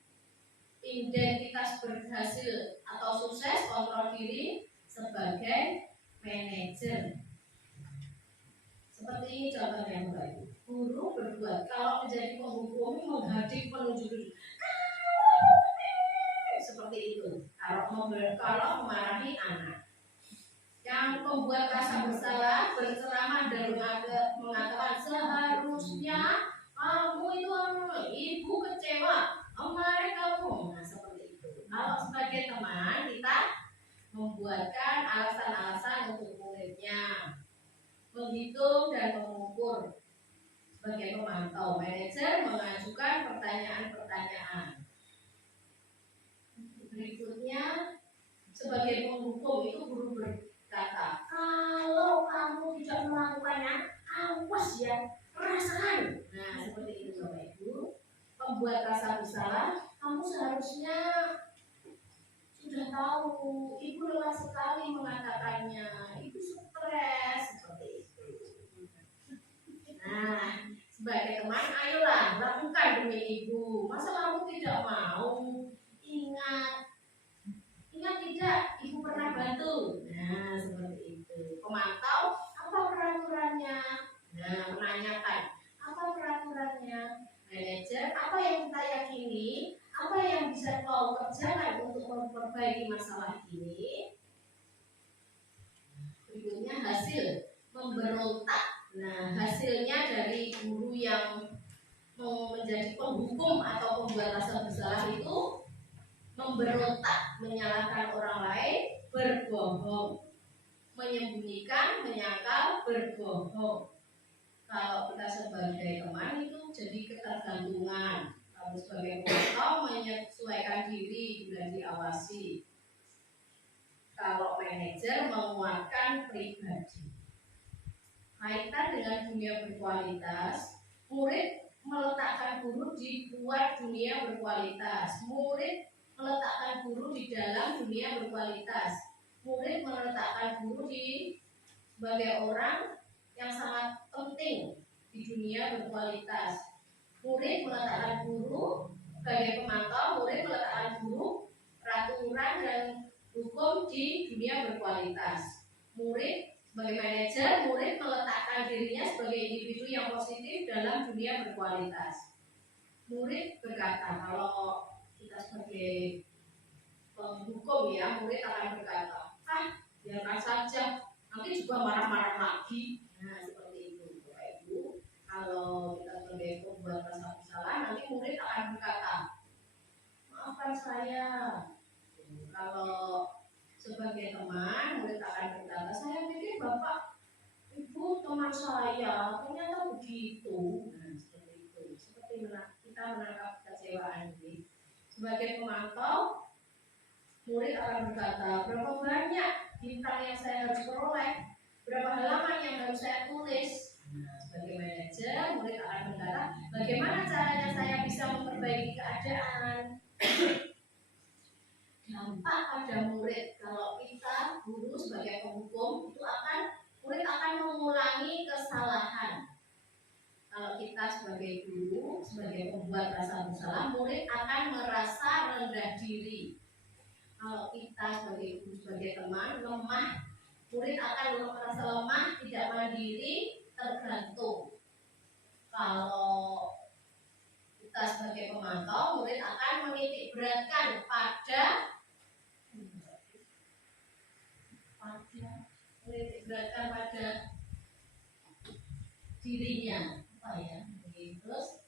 Identitas berhasil atau sukses, kontrol diri sebagai manajer. Seperti ini contohnya Bapak Ibu. Guru berbuat, kalau menjadi penghukum menghadik penunjuk, seperti itu. Kalau memarahi anak. Yang membuat rasa bersalah, berceramah dan mengatakan seharusnya kamu itu ibu kecewa, kemarin kamu. Nah seperti itu. Kalau sebagai teman kita membuatkan alasan-alasan untuk muridnya, menghitung dan mengukur. Sebagai pemantau, manajer mengajukan pertanyaan-pertanyaan. Berikutnya, sebagai penghukum itu guru berkata, kalau kamu tidak melakukannya, awas ya, rasakan. Nah seperti itu Bapak Ibu. Pembuat rasa bersalah, kamu seharusnya sudah tahu, ibu lelah sekali mengatakannya, ibu stres, seperti itu. Nah, sebagai teman, ayolah lakukan demi ibu. Masa kamu tidak mau? Ingat tidak, ibu pernah bantu. Nah, seperti itu. Pemantau, apa peraturannya? Nah, menanyakan, apa peraturannya? Manajer, apa yang kita yakini? Apa yang bisa kau kerjakan untuk memperbaiki masalah ini? Berikutnya hasil memberontak. Nah, hasilnya dari guru yang mau menjadi penghukum atau pembuat rasa bersalah itu memberontak, menyalahkan orang lain, berbohong, menyembunyikan, menyangkal, berbohong. Kalau kita sebagai teman itu jadi ketergantungan. Kalau sebagai pemantau menyesuaikan diri dan diawasi. Kalau manajer menguatkan pribadi. Kaitan dengan dunia berkualitas, murid meletakkan guru di luar dunia berkualitas. Murid meletakkan guru di dalam dunia berkualitas. Murid meletakkan guru sebagai orang yang sangat penting di dunia berkualitas. Murid meletakkan guru sebagai pemantau, murid meletakkan guru peraturan dan hukum di dunia berkualitas. Murid sebagai manajer, murid meletakkan dirinya sebagai individu yang positif dalam dunia berkualitas. Murid berkata, kalau kita sebagai penghukum ya, murid akan berkata, biarkan saja, nanti juga marah-marah lagi. Nah seperti itu Bapak Ibu. Kalau kita sebagai pembuat rasa bersalah, nanti murid akan berkata, maafkan saya. Kalau sebagai teman, murid akan berkata, saya pikir Bapak Ibu teman saya, ternyata begitu. Nah seperti itu. Seperti kita menangkap kekecewaan ini. Sebagai pemantau, murid akan berkata, berapa banyak bintang yang saya harus peroleh, berapa halaman yang harus saya tulis. Nah, sebagai manajer, murid akan berkata, bagaimana caranya saya bisa memperbaiki keadaan. dampak pada murid. Kalau kita guru sebagai penghukum itu murid akan mengulangi kesalahan. Kalau kita sebagai guru, sebagai pembuat rasa bersalah, murid akan merasa rendah diri. Kalau kita sebagai guru, sebagai teman, lemah, murid akan merasa lemah, tidak mandiri, tergantung. Kalau kita sebagai pemantau, murid akan menitik beratkan pada dirinya. Terus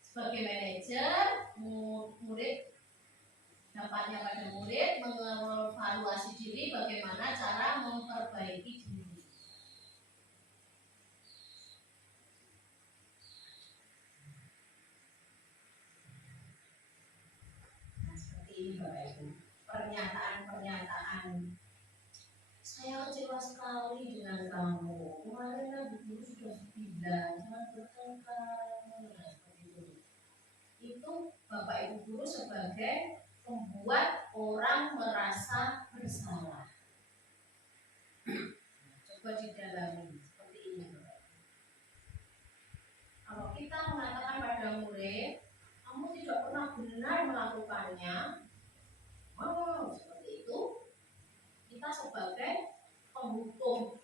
sebagai manajer, murid dampaknya pada murid mengevaluasi diri, bagaimana cara memperbaiki diri. Nah, seperti ini Bapak Ibu, pernyataan-pernyataan. Saya kecewa sekali dengan kamu. Kemarin kan guru sudah bilang jangan bertengkar. Nah, seperti itu. Itu Bapak Ibu guru sebagai membuat orang merasa bersalah. Coba didalami seperti ini. Kalau kita mengatakan pada murid, kamu tidak pernah benar melakukannya, seperti itu, kita sebagai penghukum.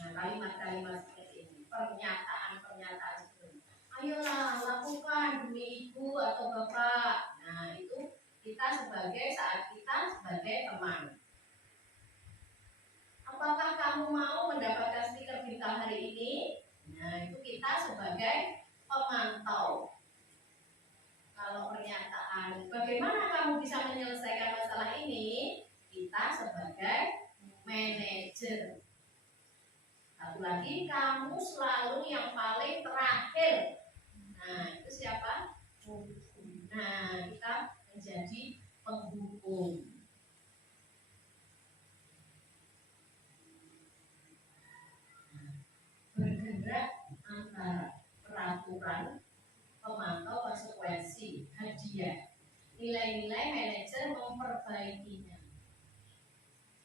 Nah, kalimat-kalimat seperti ini, pernyataan-pernyataan seperti ini. Ayolah lakukan demi ibu atau bapak. Nah, itu saat kita sebagai teman. Apakah kamu mau mendapatkan stiker bintang hari ini? Nah, itu kita sebagai pemantau. Kalau pernyataan, bagaimana kamu bisa menyelesaikan masalah ini? Kita sebagai manajer. Satu lagi, kamu selalu yang paling terakhir. Nah, itu siapa? Nah, kita menjadi penghukum. Bergerak antara peraturan, pemantau, konsekuensi, hadiah. Nilai-nilai manajer memperbaikinya.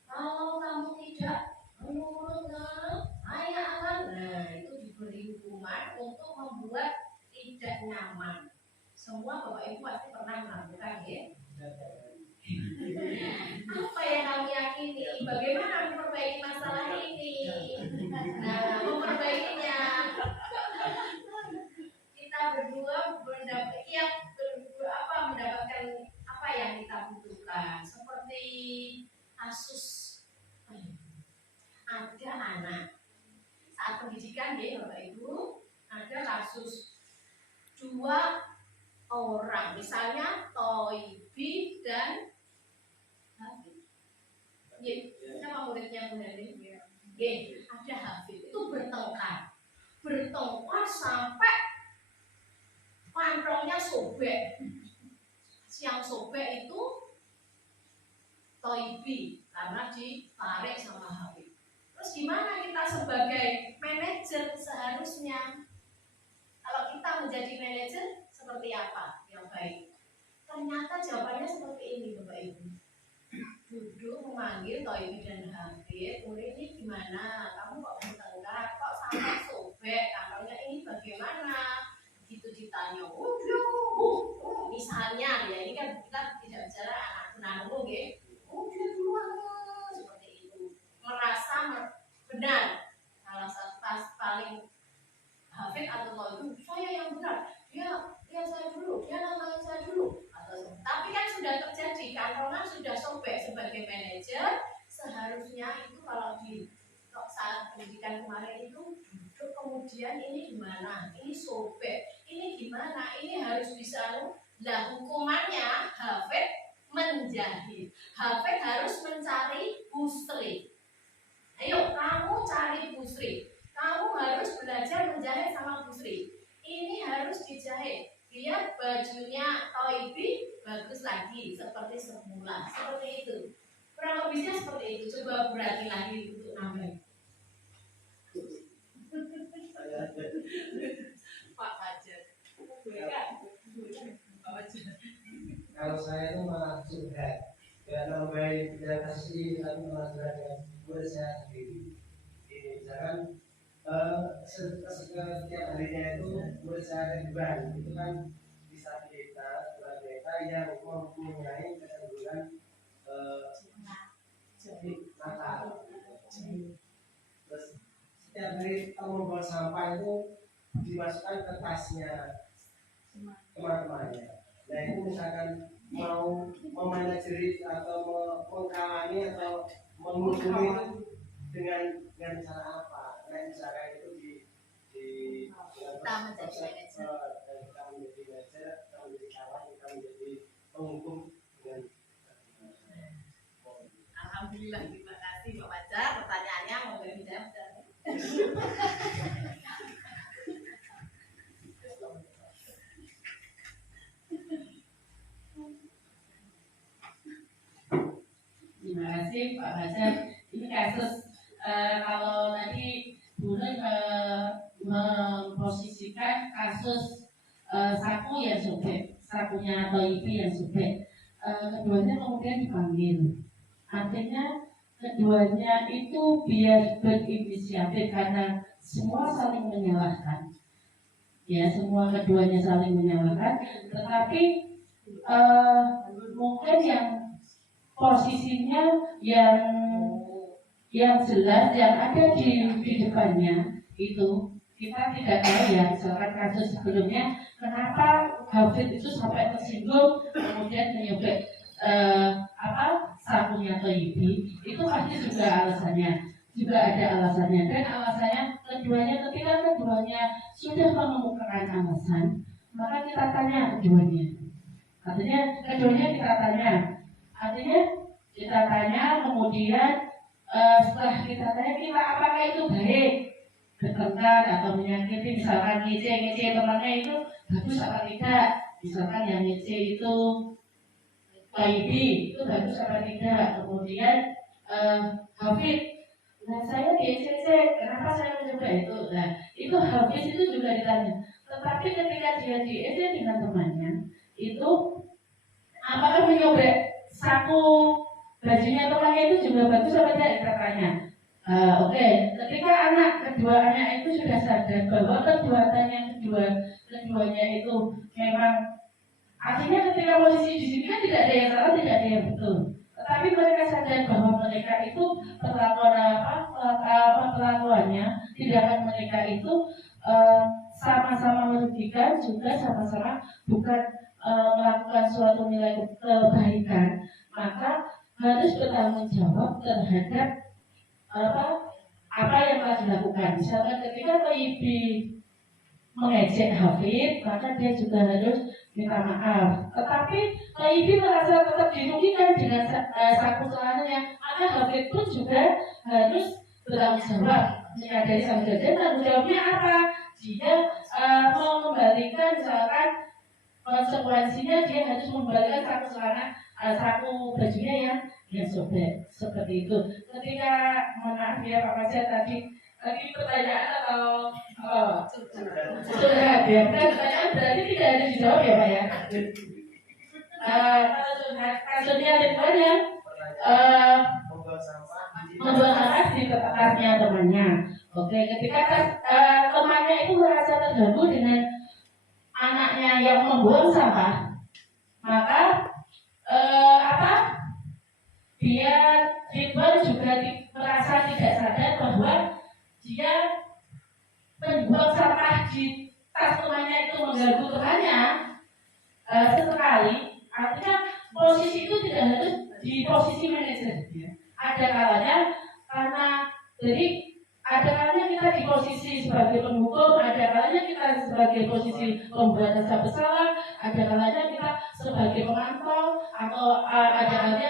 Kalau kamu tidak menurut saya akan, nah itu diberi hukuman untuk membuat tidak nyaman. Semua Bapak Ibu pasti pernah melakukan ya. Apa yang kamu yakini? Bagaimana memperbaiki masalah ini? Nah, memperbaikinya kita berdua mendapatkan apa yang kita butuhkan. Seperti kasus ada anak saat pendidikan ya Bapak Ibu, ada kasus 2 orang, misalnya Toibi dan Hafid. Siapa muridnya Bu Heni? Ada Hafid, itu bertengkar sampai kantongnya sobek. Yang sobek itu Toibi karena ditarik sama Hafid. Terus gimana kita sebagai manajer seharusnya? Kalau kita menjadi manajer seperti apa yang baik? Ternyata jawabannya seperti ini Bapak Ibu. Duduk memanggil Toibi dan Hafid, murid ini gimana? Kamu kok bertengkar? Kok sampai sobek? Kantongnya ini bagaimana? Begitu ditanya, misalnya ya, ini kan kita tidak bicara anak tunarungu ya. Seperti itu. Merasa benar. Salah satu paling Hafid atau Toibi, saya yang benar. Dia saya dulu, dia nantangin saya dulu. Tapi kan sudah terjadi, kantongan sudah sobek. Sebagai manajer seharusnya itu kalau di saat pendidikan kemarin itu duduk, kemudian ini gimana, ini sobek, ini gimana, ini harus bisa. Nah, hukumannya Hafid menjahit. Hafid harus mencari busri. Ayo kamu cari busri, kamu harus belajar menjahit sama busri. Ini harus dijahit biar bajunya Toibi bagus lagi seperti semula. Seperti itu. Kurang lebihnya seperti itu. Coba berarti lagi untuk nambahin. Pak Fajar. Pak Fajar. kalau saya itu malah curhat, ya nambahin tidak kasih tapi malah curhat dengan murid saya sendiri. Ini misalkan setiap harinya itu murid saya ada beban, itu kan disabilitas yang mempunyai kecenderungan nakal. Terus setiap hari membuang sampah itu dimasukkan ke tasnya teman-temannya. Nah itu misalkan mau memanajeri atau menghalangi atau menghubungi itu dengan cara apa? Nah misalkan itu di kita menjadi manajer, kita menjadi kawan, kita menjadi penghukum dengan. Alhamdulillah, terima kasih Pak Fajar. Pertanyaannya mau dijawab. Terima kasih Pak Fajar. Ini kasus kalau tadi Bu Nur memposisikan kasus saku yang sobek, sakunya Toibi yang sobek, keduanya kemudian dipanggil. Artinya keduanya itu biar berinisiatif karena semua saling menyalahkan. Ya, semua keduanya saling menyalahkan, tetapi mungkin yang posisinya yang jelas yang ada di depannya itu kita tidak tahu ya. Misalkan kasus sebelumnya, kenapa Hafid itu sampai tersinggung kemudian menyobek sakunya Toibi, itu pasti juga alasannya, juga ada alasannya. Dan alasannya ketika keduanya sudah mengemukakan alasan, maka kita tanya keduanya. Artinya kita tanya kemudian setelah kita tanya kita apakah itu baik, bertengkar atau menyakiti, misalkan ngece temannya itu bagus apa tidak, misalkan yang ngece itu Toibi itu bagus apa tidak, kemudian Hafid, nah saya di ECC, kenapa saya mencoba itu? Nah itu Hafid itu juga ditanya. Tetapi ketika dia di ECC dengan temannya, itu apakah menyobek saku bajunya temannya itu juga bagus apa tidak, kita tanya. Oke. Ketika kedua anak itu sudah sadar bahwa keduanya itu memang, artinya ketika posisi di sini kan tidak ada yang salah, tidak ada yang betul. Tetapi mereka sadar bahwa mereka itu perlakuannya tindakan mereka itu sama-sama merugikan, juga sama-sama bukan melakukan suatu nilai kebaikan, maka harus bertanggung jawab terhadap apa yang telah dilakukan. Misalkan ketika Toibi mengejek Hafid, maka dia juga harus minta maaf. Tetapi Toibi merasa tetap dirugikan dengan saku celananya, maka Hafid pun juga harus bertanggung jawab. Menyadari tanggung jawabnya apa? Dia mengembalikan, misalkan konsekuensinya dia harus mengembalikan saku celana, saku bajunya yang sobek, seperti itu. Ketika maaf ya Pak Fajar tadi pertanyaan atau curhat ya, pertanyaan berarti tidak ada dijawab ya Pak ya. Kalau curhat kasusnya ada banyak, membuang sampah di tasnya temannya. Oke, ketika temannya itu merasa terganggu dengan anaknya yang membuang sampah, maka dia Ridwan juga merasa tidak sadar bahwa dia membuang sampah di tas temannya itu mengganggu temannya sesekali. Artinya posisi itu tidak harus di posisi manajer. Ada kalanya kita di posisi sebagai penghukum, ada kalanya kita sebagai posisi pembuat rasa bersalah, ada kalanya kita sebagai pemantau, atau ada kalanya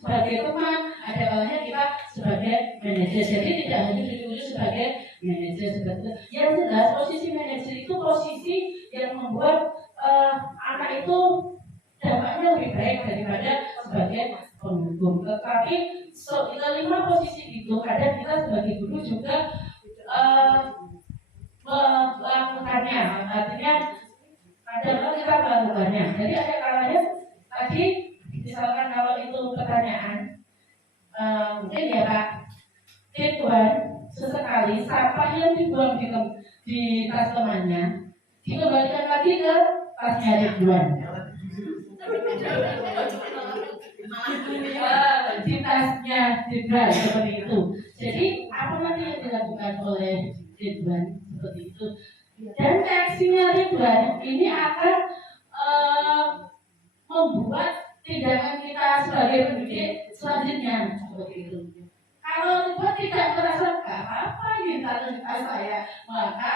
sebagai teman, ada kalanya kita sebagai manajer. Jadi tidak hanya dituju sebagai manajer seperti itu. Yang jelas posisi manajer itu posisi yang membuat anak itu dampaknya lebih baik daripada sebagai penghukum. Tetapi kelima posisi itu kadang kita sebagai guru juga melakukannya. Artinya kadang kita melakukannya. Jadi ada kalanya tadi tadi misalkan kalau itu pertanyaan, mungkin ya Pak, Tuhan sesekali sampah yang dibuang di tas temannya dikembalikan lagi ke tasnya Ridwan. Di tasnya Ridwan seperti itu. Jadi apa nanti yang dilakukan oleh Ridwan seperti itu? Dan reaksinya Ridwan ini akan membuat tindakan kita sebagai pendidik selanjutnya seperti itu. Kalau Ridwan tidak merasa nggak apa-apa ini tas saya, maka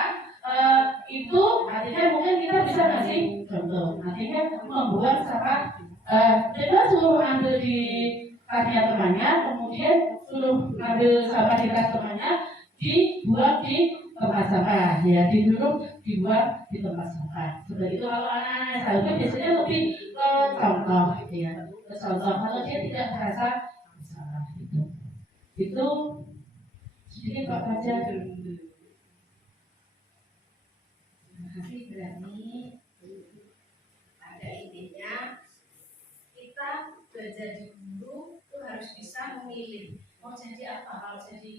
itu artinya mungkin kita bisa ngasih contoh. Artinya membuat sampah kita suruh ambil di tasnya temannya, kemudian suruh ambil sampah di tas temannya, dibuang di tempat sampah, ya diduduk dibuang di tempat sampah. Seperti itu. Kalau anak-anak saya biasanya lebih ke contoh, ya ke contoh. Kalau dia tidak merasa salah itu sedikit Pak Fajar. Terima kasih berani. Pada intinya kita belajar di guru itu harus bisa memilih mau jadi apa. Kalau jadi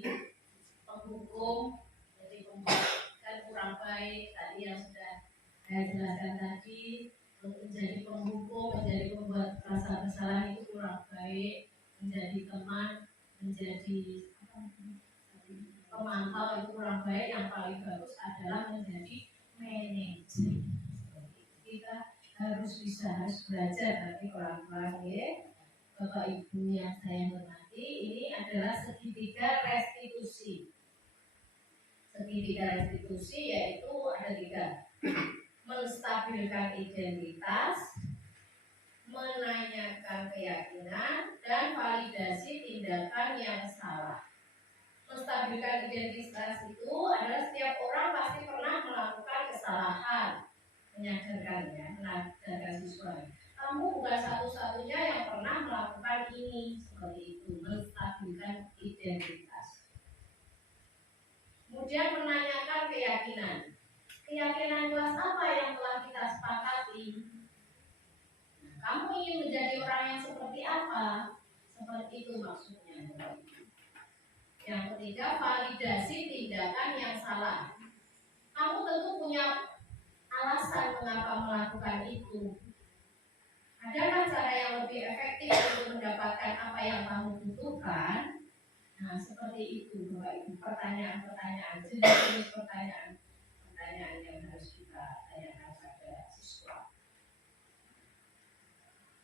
penghukum, jadi pembuat kan kurang baik tadi yang sudah saya jelaskan tadi. Menjadi penghukum, menjadi pembuat rasa bersalah itu kurang baik. Menjadi teman, menjadi pemantau itu kurang baik. Yang paling bagus adalah menjadi manajer. Kita harus belajar dari orang-orang ya. Bapak Ibu yang saya hormati, ini adalah segitiga restitusi. Segitiga restitusi yaitu ada 3. Menstabilkan identitas, menanyakan keyakinan, dan validasi tindakan yang salah. Menstabilkan identitas itu adalah setiap orang pasti pernah melakukan kesalahan. Menyadarkannya, mengajarkan siswa. Kamu bukan satu-satunya yang pernah melakukan ini. Seperti itu, menstabilkan identitas. Kemudian menanyakan keyakinan. Keyakinan kelas apa yang telah kita sepakati? Kamu ingin menjadi orang yang seperti apa? Seperti itu maksudnya. Yang ketiga, validasi tindakan yang salah. Kamu tentu punya alasan mengapa melakukan itu. Adakah cara yang lebih efektif untuk mendapatkan apa yang kamu butuhkan? Nah, seperti itu Bapak Ibu. Pertanyaan-pertanyaan, jenis pertanyaan yang harus kita tanyakan pada siswa.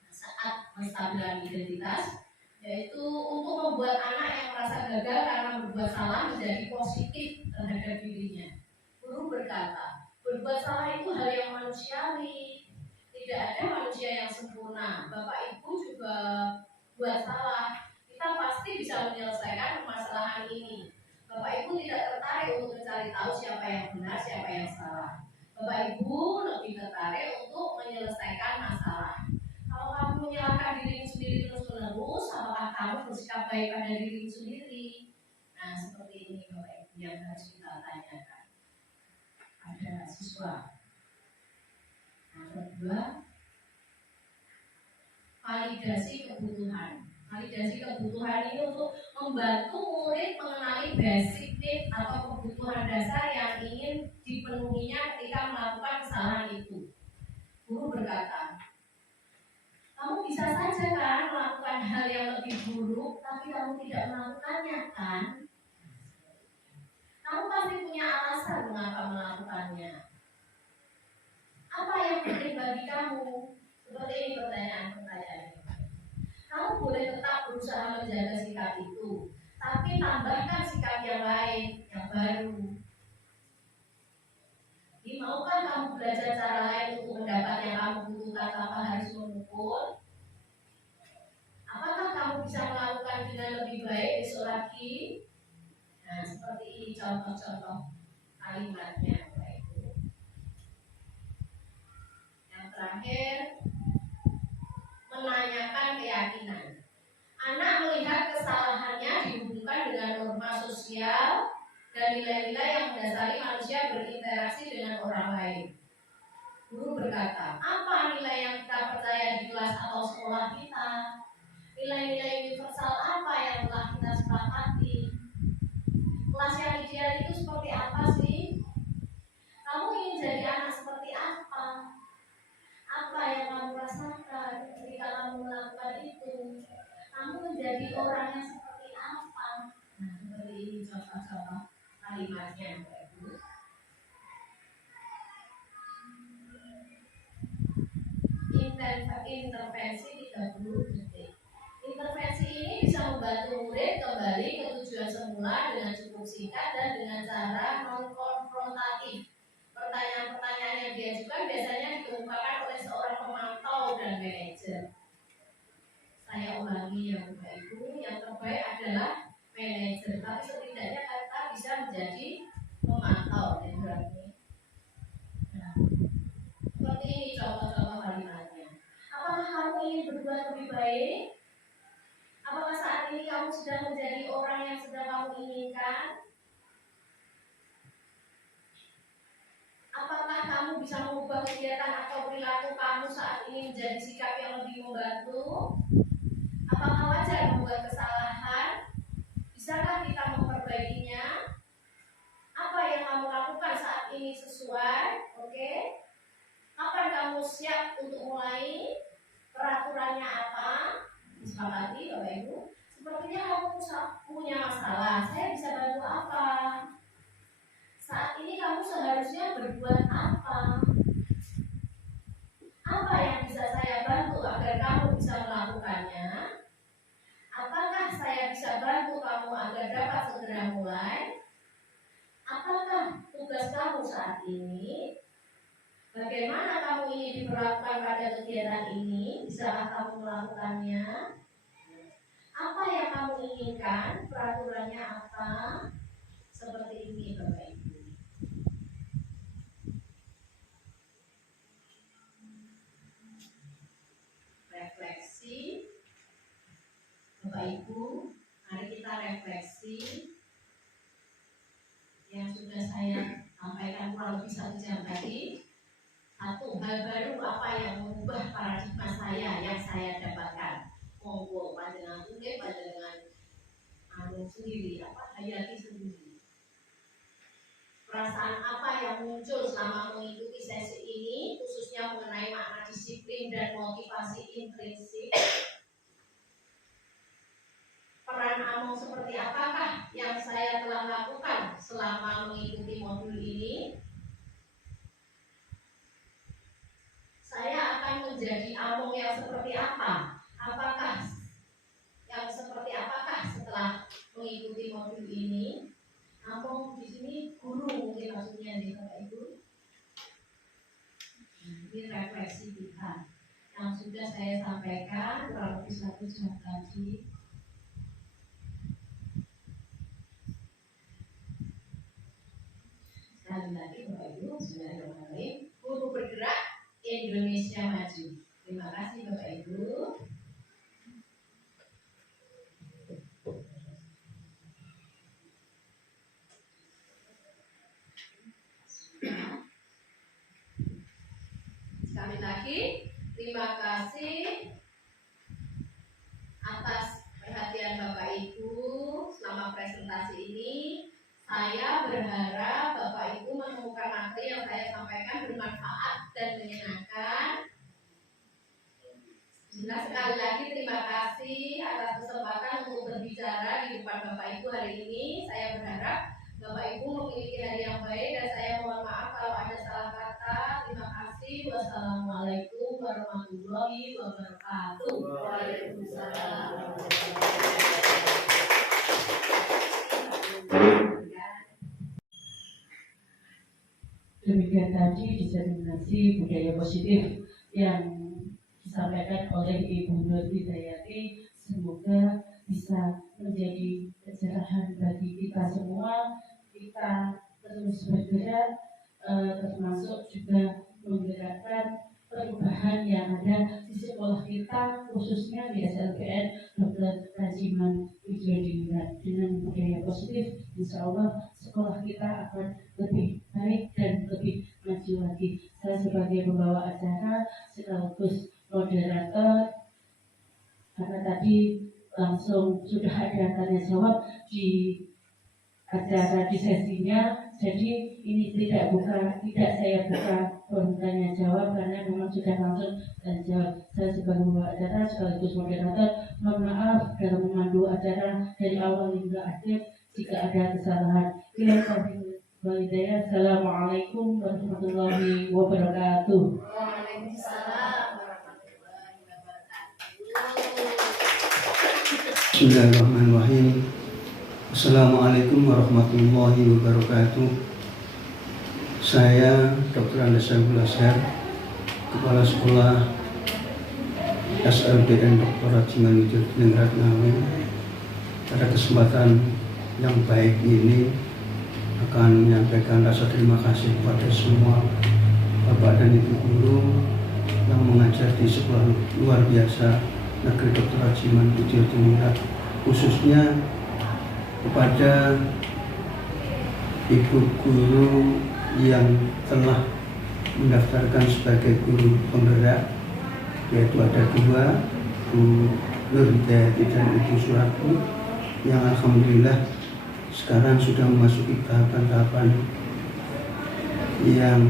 Saat menstabilkan identitas, yaitu untuk membuat anak yang merasa gagal karena berbuat salah menjadi positif terhadap dirinya. Guru berkata, berbuat salah itu hal yang manusiawi. Tidak ada manusia yang sempurna. Bapak Ibu juga buat salah. Kita pasti bisa menyelesaikan permasalahan ini. Bapak Ibu tidak tertarik untuk mencari tahu siapa yang benar, siapa yang salah. Bapak Ibu lebih tertarik untuk menyelesaikan masalah. Kalau kamu menyalahkan dirimu sendiri terus-menerus, apakah kamu bersikap baik pada dirimu sendiri? Nah, seperti ini Bapak Ibu yang harus kita tanyakan. Ada siswa. Yang kedua, validasi kebutuhan. Validasi kebutuhan ini untuk membantu murid mengenali basic need atau kebutuhan dasar yang ingin dipenuhinya ketika melakukan kesalahan itu. Guru berkata, kamu bisa saja kan melakukan hal yang lebih buruk, tapi kamu tidak melakukannya kan? Kamu pasti punya alasan mengapa melakukannya. Apa yang penting bagi kamu? Seperti ini pertanyaan-pertanyaan. Kamu boleh tetap berusaha menjaga sikap itu, tapi tambahkan sikap yang lain, yang baru. Jadi, maukah kamu belajar cara lain untuk mendapat yang kamu butuhkan tanpa harus memukul? Apakah kamu bisa melakukan dengan lebih baik besok lagi? Nah, seperti ini contoh-contoh kalimatnya. Yang terakhir, menanyakan keyakinan. Anak melihat kesalahannya dihubungkan dengan norma sosial dan nilai-nilai yang mendasari manusia berinteraksi dengan orang lain. Guru berkata, apa nilai yang kita percaya di kelas atau sekolah itu. Kamu menjadi orang yang seperti apa? Nah, seperti ini contoh-contoh kalimatnya, Bapak Ibu. Intervensi 30 detik. Intervensi ini bisa membantu murid kembali ke tujuan semula dengan cukup singkat dan dengan cara non-konfrontatif. Pertanyaan-pertanyaan yang diajukan biasanya dikemukakan oleh seorang pemantau dan manajer. Saya ulangi ya Bapak Ibu, yang terbaik adalah manajer, tapi setidaknya kita bisa menjadi pemantau dan berani. Nah, seperti ini contoh-contoh kalimatnya. Apakah kamu ingin berbuat lebih baik? Apakah saat ini kamu sedang menjadi orang yang sedang kamu inginkan? Apakah kamu bisa mengubah kegiatan atau perilaku kamu saat ini menjadi sikap yang lebih membantu? Apakah wajar membuat kesalahan? Bisakah kita memperbaikinya? Apa yang kamu lakukan saat ini sesuai? Oke? Kapan kamu siap untuk mulai? Peraturannya apa? Disepakati Bapak Ibu. Sepertinya kamu punya masalah. Saya bisa bantu apa? Saat ini kamu seharusnya berbuat apa? Apa yang bisa saya bantu agar kamu bisa melakukannya? Apakah saya bisa bantu kamu agar dapat segera mulai? Apakah tugas kamu saat ini? Bagaimana kamu ingin diperlakukan pada kegiatan ini? Bisakah kamu melakukannya? Apa yang kamu inginkan? Peraturannya apa? Seperti ini Bapak Ibu. Refleksi. Bapak Ibu, mari kita refleksi yang sudah saya sampaikan kurang lebih 1 jam tadi. Satu hal baru apa yang mengubah paradigma saya yang saya dapatkan. Monggo panjenengan tulis, panjenengan sendiri, hayati sendiri. Perasaan apa yang muncul selama mengikuti sesi ini, khususnya mengenai makna disiplin dan motivasi intrinsik. Peran Among seperti apakah yang saya telah lakukan selama mengikuti modul ini? Saya akan menjadi Among yang seperti apa? Apakah setelah mengikuti modul ini? Among di sini guru mungkin maksudnya nih Bapak Ibu. Ini refleksi kita yang sudah saya sampaikan kurang lebih 1 jam tadi. Sekali lagi Bapak Ibu, bismillahirrahmanirrahim. Guru bergerak Indonesia maju. Terima kasih Bapak Ibu. Sekali lagi, terima kasih atas perhatian Bapak Ibu selama presentasi ini. Saya berharap Bapak Ibu menemukan materi yang saya sampaikan bermanfaat dan menyenangkan. Sekali lagi terima kasih atas kesempatan untuk berbicara di depan Bapak Ibu hari ini. Saya berharap Bapak Ibu memiliki hari yang baik dan saya mohon maaf kalau ada salah kata. Terima kasih. Wassalamualaikum warahmatullahi wabarakatuh. Waalaikumsalam. Demikian tadi diseminasi budaya positif yang disampaikan oleh Ibu Nur Hidayati. Semoga bisa menjadi pencerahan bagi kita semua. Kita terus bergerak, termasuk juga menggerakkan perubahan yang ada di sekolah kita, khususnya di SLPN Dr. Rajiman Wijodiningrat. Dengan budaya positif, insya Allah sekolah kita akan lebih baik dan lebih maju lagi. Saya sebagai pembawa acara sekaligus moderator, karena tadi langsung sudah ada tanya jawab di acara di sesinya. Jadi ini tidak saya buka tanya jawab karena memang sudah langsung tanya jawab. Saya sebagai pembawa acara sekaligus moderator, mohon maaf dalam memandu acara dari awal hingga akhir jika ada kesalahan. Assalamualaikum warahmatullahi wabarakatuh. Waalaikumsalam warahmatullahi wabarakatuh. Bismillahirrahmanirrahim. Assalamualaikum warahmatullahi wabarakatuh. Saya Dr. Andes Saiful Azhar, Kepala Sekolah SLBN Dr. Rajiman Widodiningrat Ngawi. Pada kesempatan yang baik ini akan menyampaikan rasa terima kasih kepada semua Bapak dan Ibu guru yang mengajar di sekolah luar biasa Negeri Dr. Rajiman Widodiningrat, khususnya kepada ibu guru yang telah mendaftarkan sebagai guru penggerak, yaitu ada dua, Bu Nur Hidayati dan Ibu Suratmi, yang alhamdulillah sekarang sudah memasuki tahapan-tahapan yang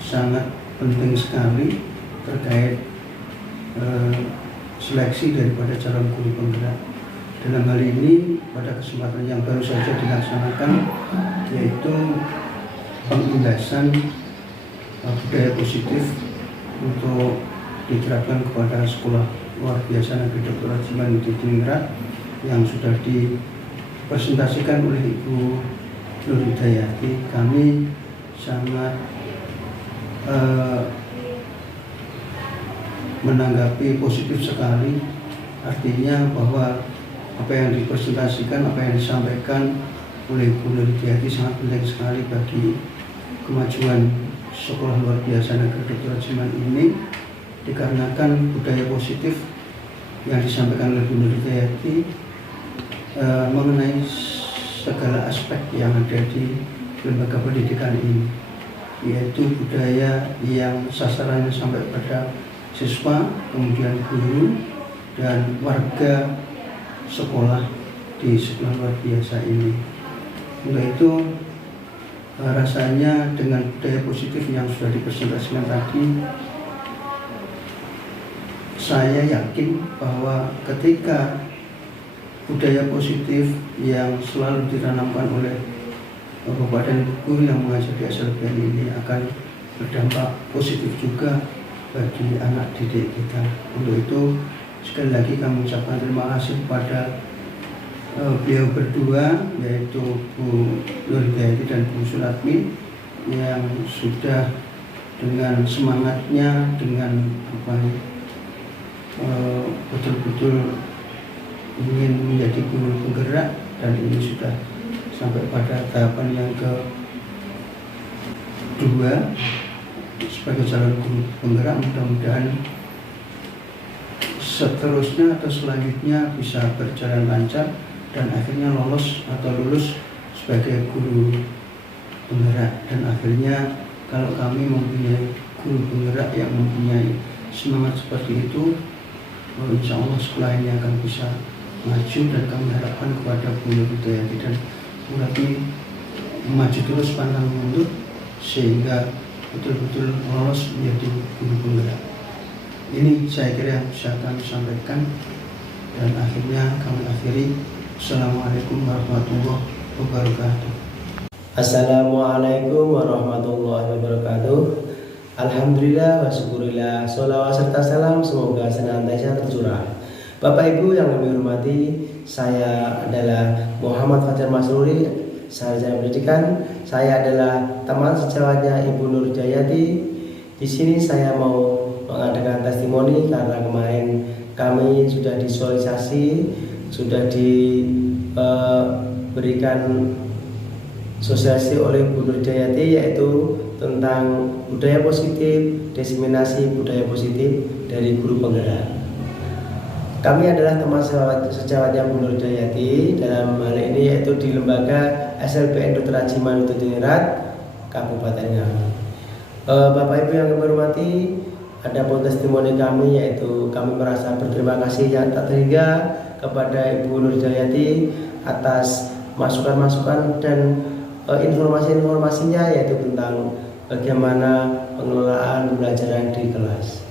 sangat penting sekali terkait seleksi daripada calon guru penggerak. Dalam hal ini pada kesempatan yang baru saja dilaksanakan, yaitu pengindasan budaya positif untuk diterapkan kepada sekolah luar biasa Negeri Dr. Rajiman Widodiningrat yang sudah dipresentasikan oleh Ibu Nur Hidayati. Kami sangat menanggapi positif sekali, artinya bahwa apa yang dipresentasikan, apa yang disampaikan oleh Bu Nur Hidayati sangat penting sekali bagi kemajuan sekolah luar biasa Negeri Dr. Rajiman ini, dikarenakan budaya positif yang disampaikan oleh Bu Nur Hidayati mengenai segala aspek yang ada di lembaga pendidikan ini, yaitu budaya yang sasarannya sampai pada siswa, kemudian guru dan warga sekolah di sekolah luar biasa ini. Untuk itu rasanya dengan budaya positif yang sudah dipresentasikan tadi, saya yakin bahwa ketika budaya positif yang selalu ditanamkan oleh Bapak dan Ibu guru yang mengajar di SLBN ini akan berdampak positif juga bagi anak didik kita. Untuk itu sekali lagi kami ucapkan terima kasih kepada beliau berdua, yaitu Bu Nur Hidayati dan Bu Suratmi, yang sudah dengan semangatnya, dengan betul-betul ingin menjadi guru penggerak, dan ini sudah sampai pada tahapan yang kedua sebagai calon guru penggerak. Mudah-mudahan seterusnya atau selanjutnya bisa berjalan lancar dan akhirnya lolos atau lulus sebagai guru penggerak. Dan akhirnya kalau kami mempunyai guru penggerak yang mempunyai semangat seperti itu, insya Allah sekolah ini akan bisa maju, dan kami harapkan kepada Bu Nur Hidayati dan Bu Ratmi maju terus pantang mundur sehingga betul-betul lolos menjadi guru penggerak. Ini saya kira yang bisa kami sampaikan, dan akhirnya kami akhiri. Assalamualaikum warahmatullahi wabarakatuh. Assalamualaikum warahmatullahi wabarakatuh. Alhamdulillah wa syukurillah, sholawat serta salam semoga senantiasa tercurah. Bapak Ibu yang kami hormati, saya adalah Muhammad Fajar Masruri, sarjana pendidikan. Saya adalah teman sejawatnya Ibu Nur Hidayati. Di sini saya mau mengadakan testimoni karena kemarin kami sudah disosialisasi, sudah diberikan sosialisasi oleh Bu Nur Hidayati, yaitu tentang budaya positif, diseminasi budaya positif dari guru penggerak. Kami adalah teman sejawatnya Bu Nur Hidayati dalam hal ini, yaitu di lembaga SLBN Dr. Rajiman Widodiningrat Kabupaten Ngawi. Bapak Ibu yang kami hormati, ada pun testimoni kami, yaitu kami merasa berterima kasih yang tak terhingga kepada Ibu Nur Hidayati atas masukan-masukan dan informasi-informasinya, yaitu tentang bagaimana pengelolaan pembelajaran di kelas.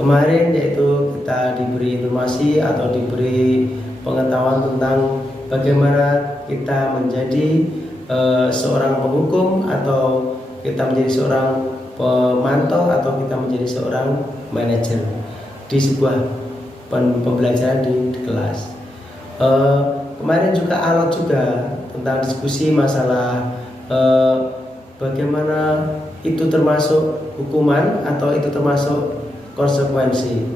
Kemarin yaitu kita diberi informasi atau diberi pengetahuan tentang bagaimana kita menjadi seorang penghukum, atau kita menjadi seorang pemantau, atau kita menjadi seorang manajer di sebuah pembelajaran di kelas. Kemarin juga alot juga tentang diskusi masalah bagaimana itu termasuk hukuman atau itu termasuk konsekuensi.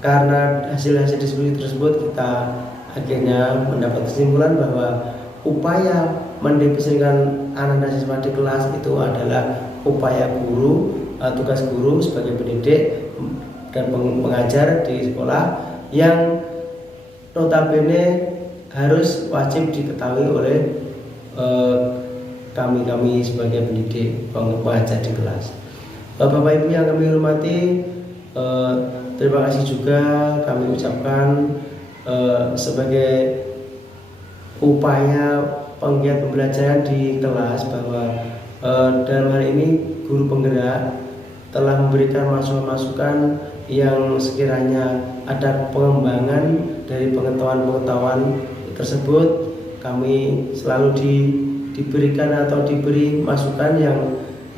Karena hasil-hasil diskusi tersebut kita akhirnya mendapat kesimpulan bahwa upaya mendefinisikan anak dan siswa di kelas itu adalah upaya guru, tugas guru sebagai pendidik dan pengajar di sekolah yang notabene harus wajib diketahui oleh kami sebagai pendidik, pengajar di kelas. Bapak Ibu yang kami hormati, terima kasih juga kami ucapkan sebagai upaya penggiat pembelajaran di kelas, bahwa dalam hal ini guru penggerak telah memberikan masukan-masukan yang sekiranya ada pengembangan dari pengetahuan-pengetahuan tersebut. Kami selalu diberikan atau diberi masukan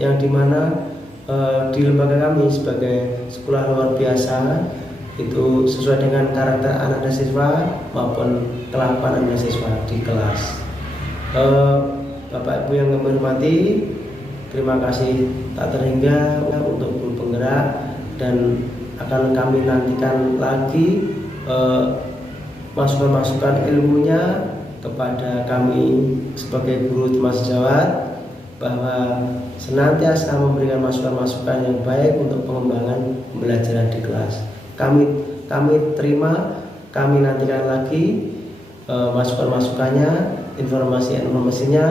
yang dimana di lembaga kami sebagai sekolah luar biasa itu sesuai dengan karakter anak dan siswa maupun kelakuan anak dan siswa di kelas. Bapak Ibu yang kami hormati, terima kasih tak terhingga untuk guru penggerak, dan akan kami nantikan lagi masukan-masukan ilmunya kepada kami sebagai guru Tema Sejawat, bahwa senantiasa memberikan masukan-masukan yang baik untuk pengembangan pembelajaran di kelas. Kami terima, kami nantikan lagi masukan-masukannya, informasinya,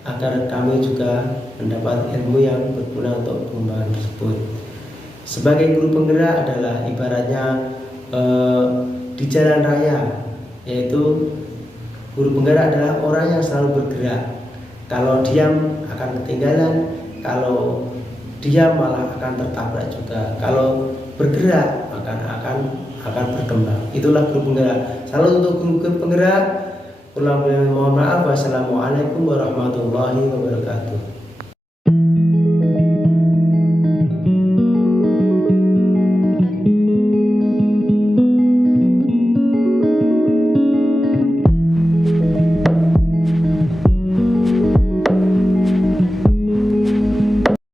agar kami juga mendapat ilmu yang berguna untuk pengembangan tersebut. Sebagai guru penggerak adalah ibaratnya di jalan raya, yaitu guru penggerak adalah orang yang selalu bergerak. Kalau diam akan ketinggalan, kalau diam malah akan tertabrak juga. Kalau bergerak akan berkembang. Itulah guru penggerak. Salam untuk guru penggerak. Mohon maaf. Wassalamualaikum warahmatullahi wabarakatuh.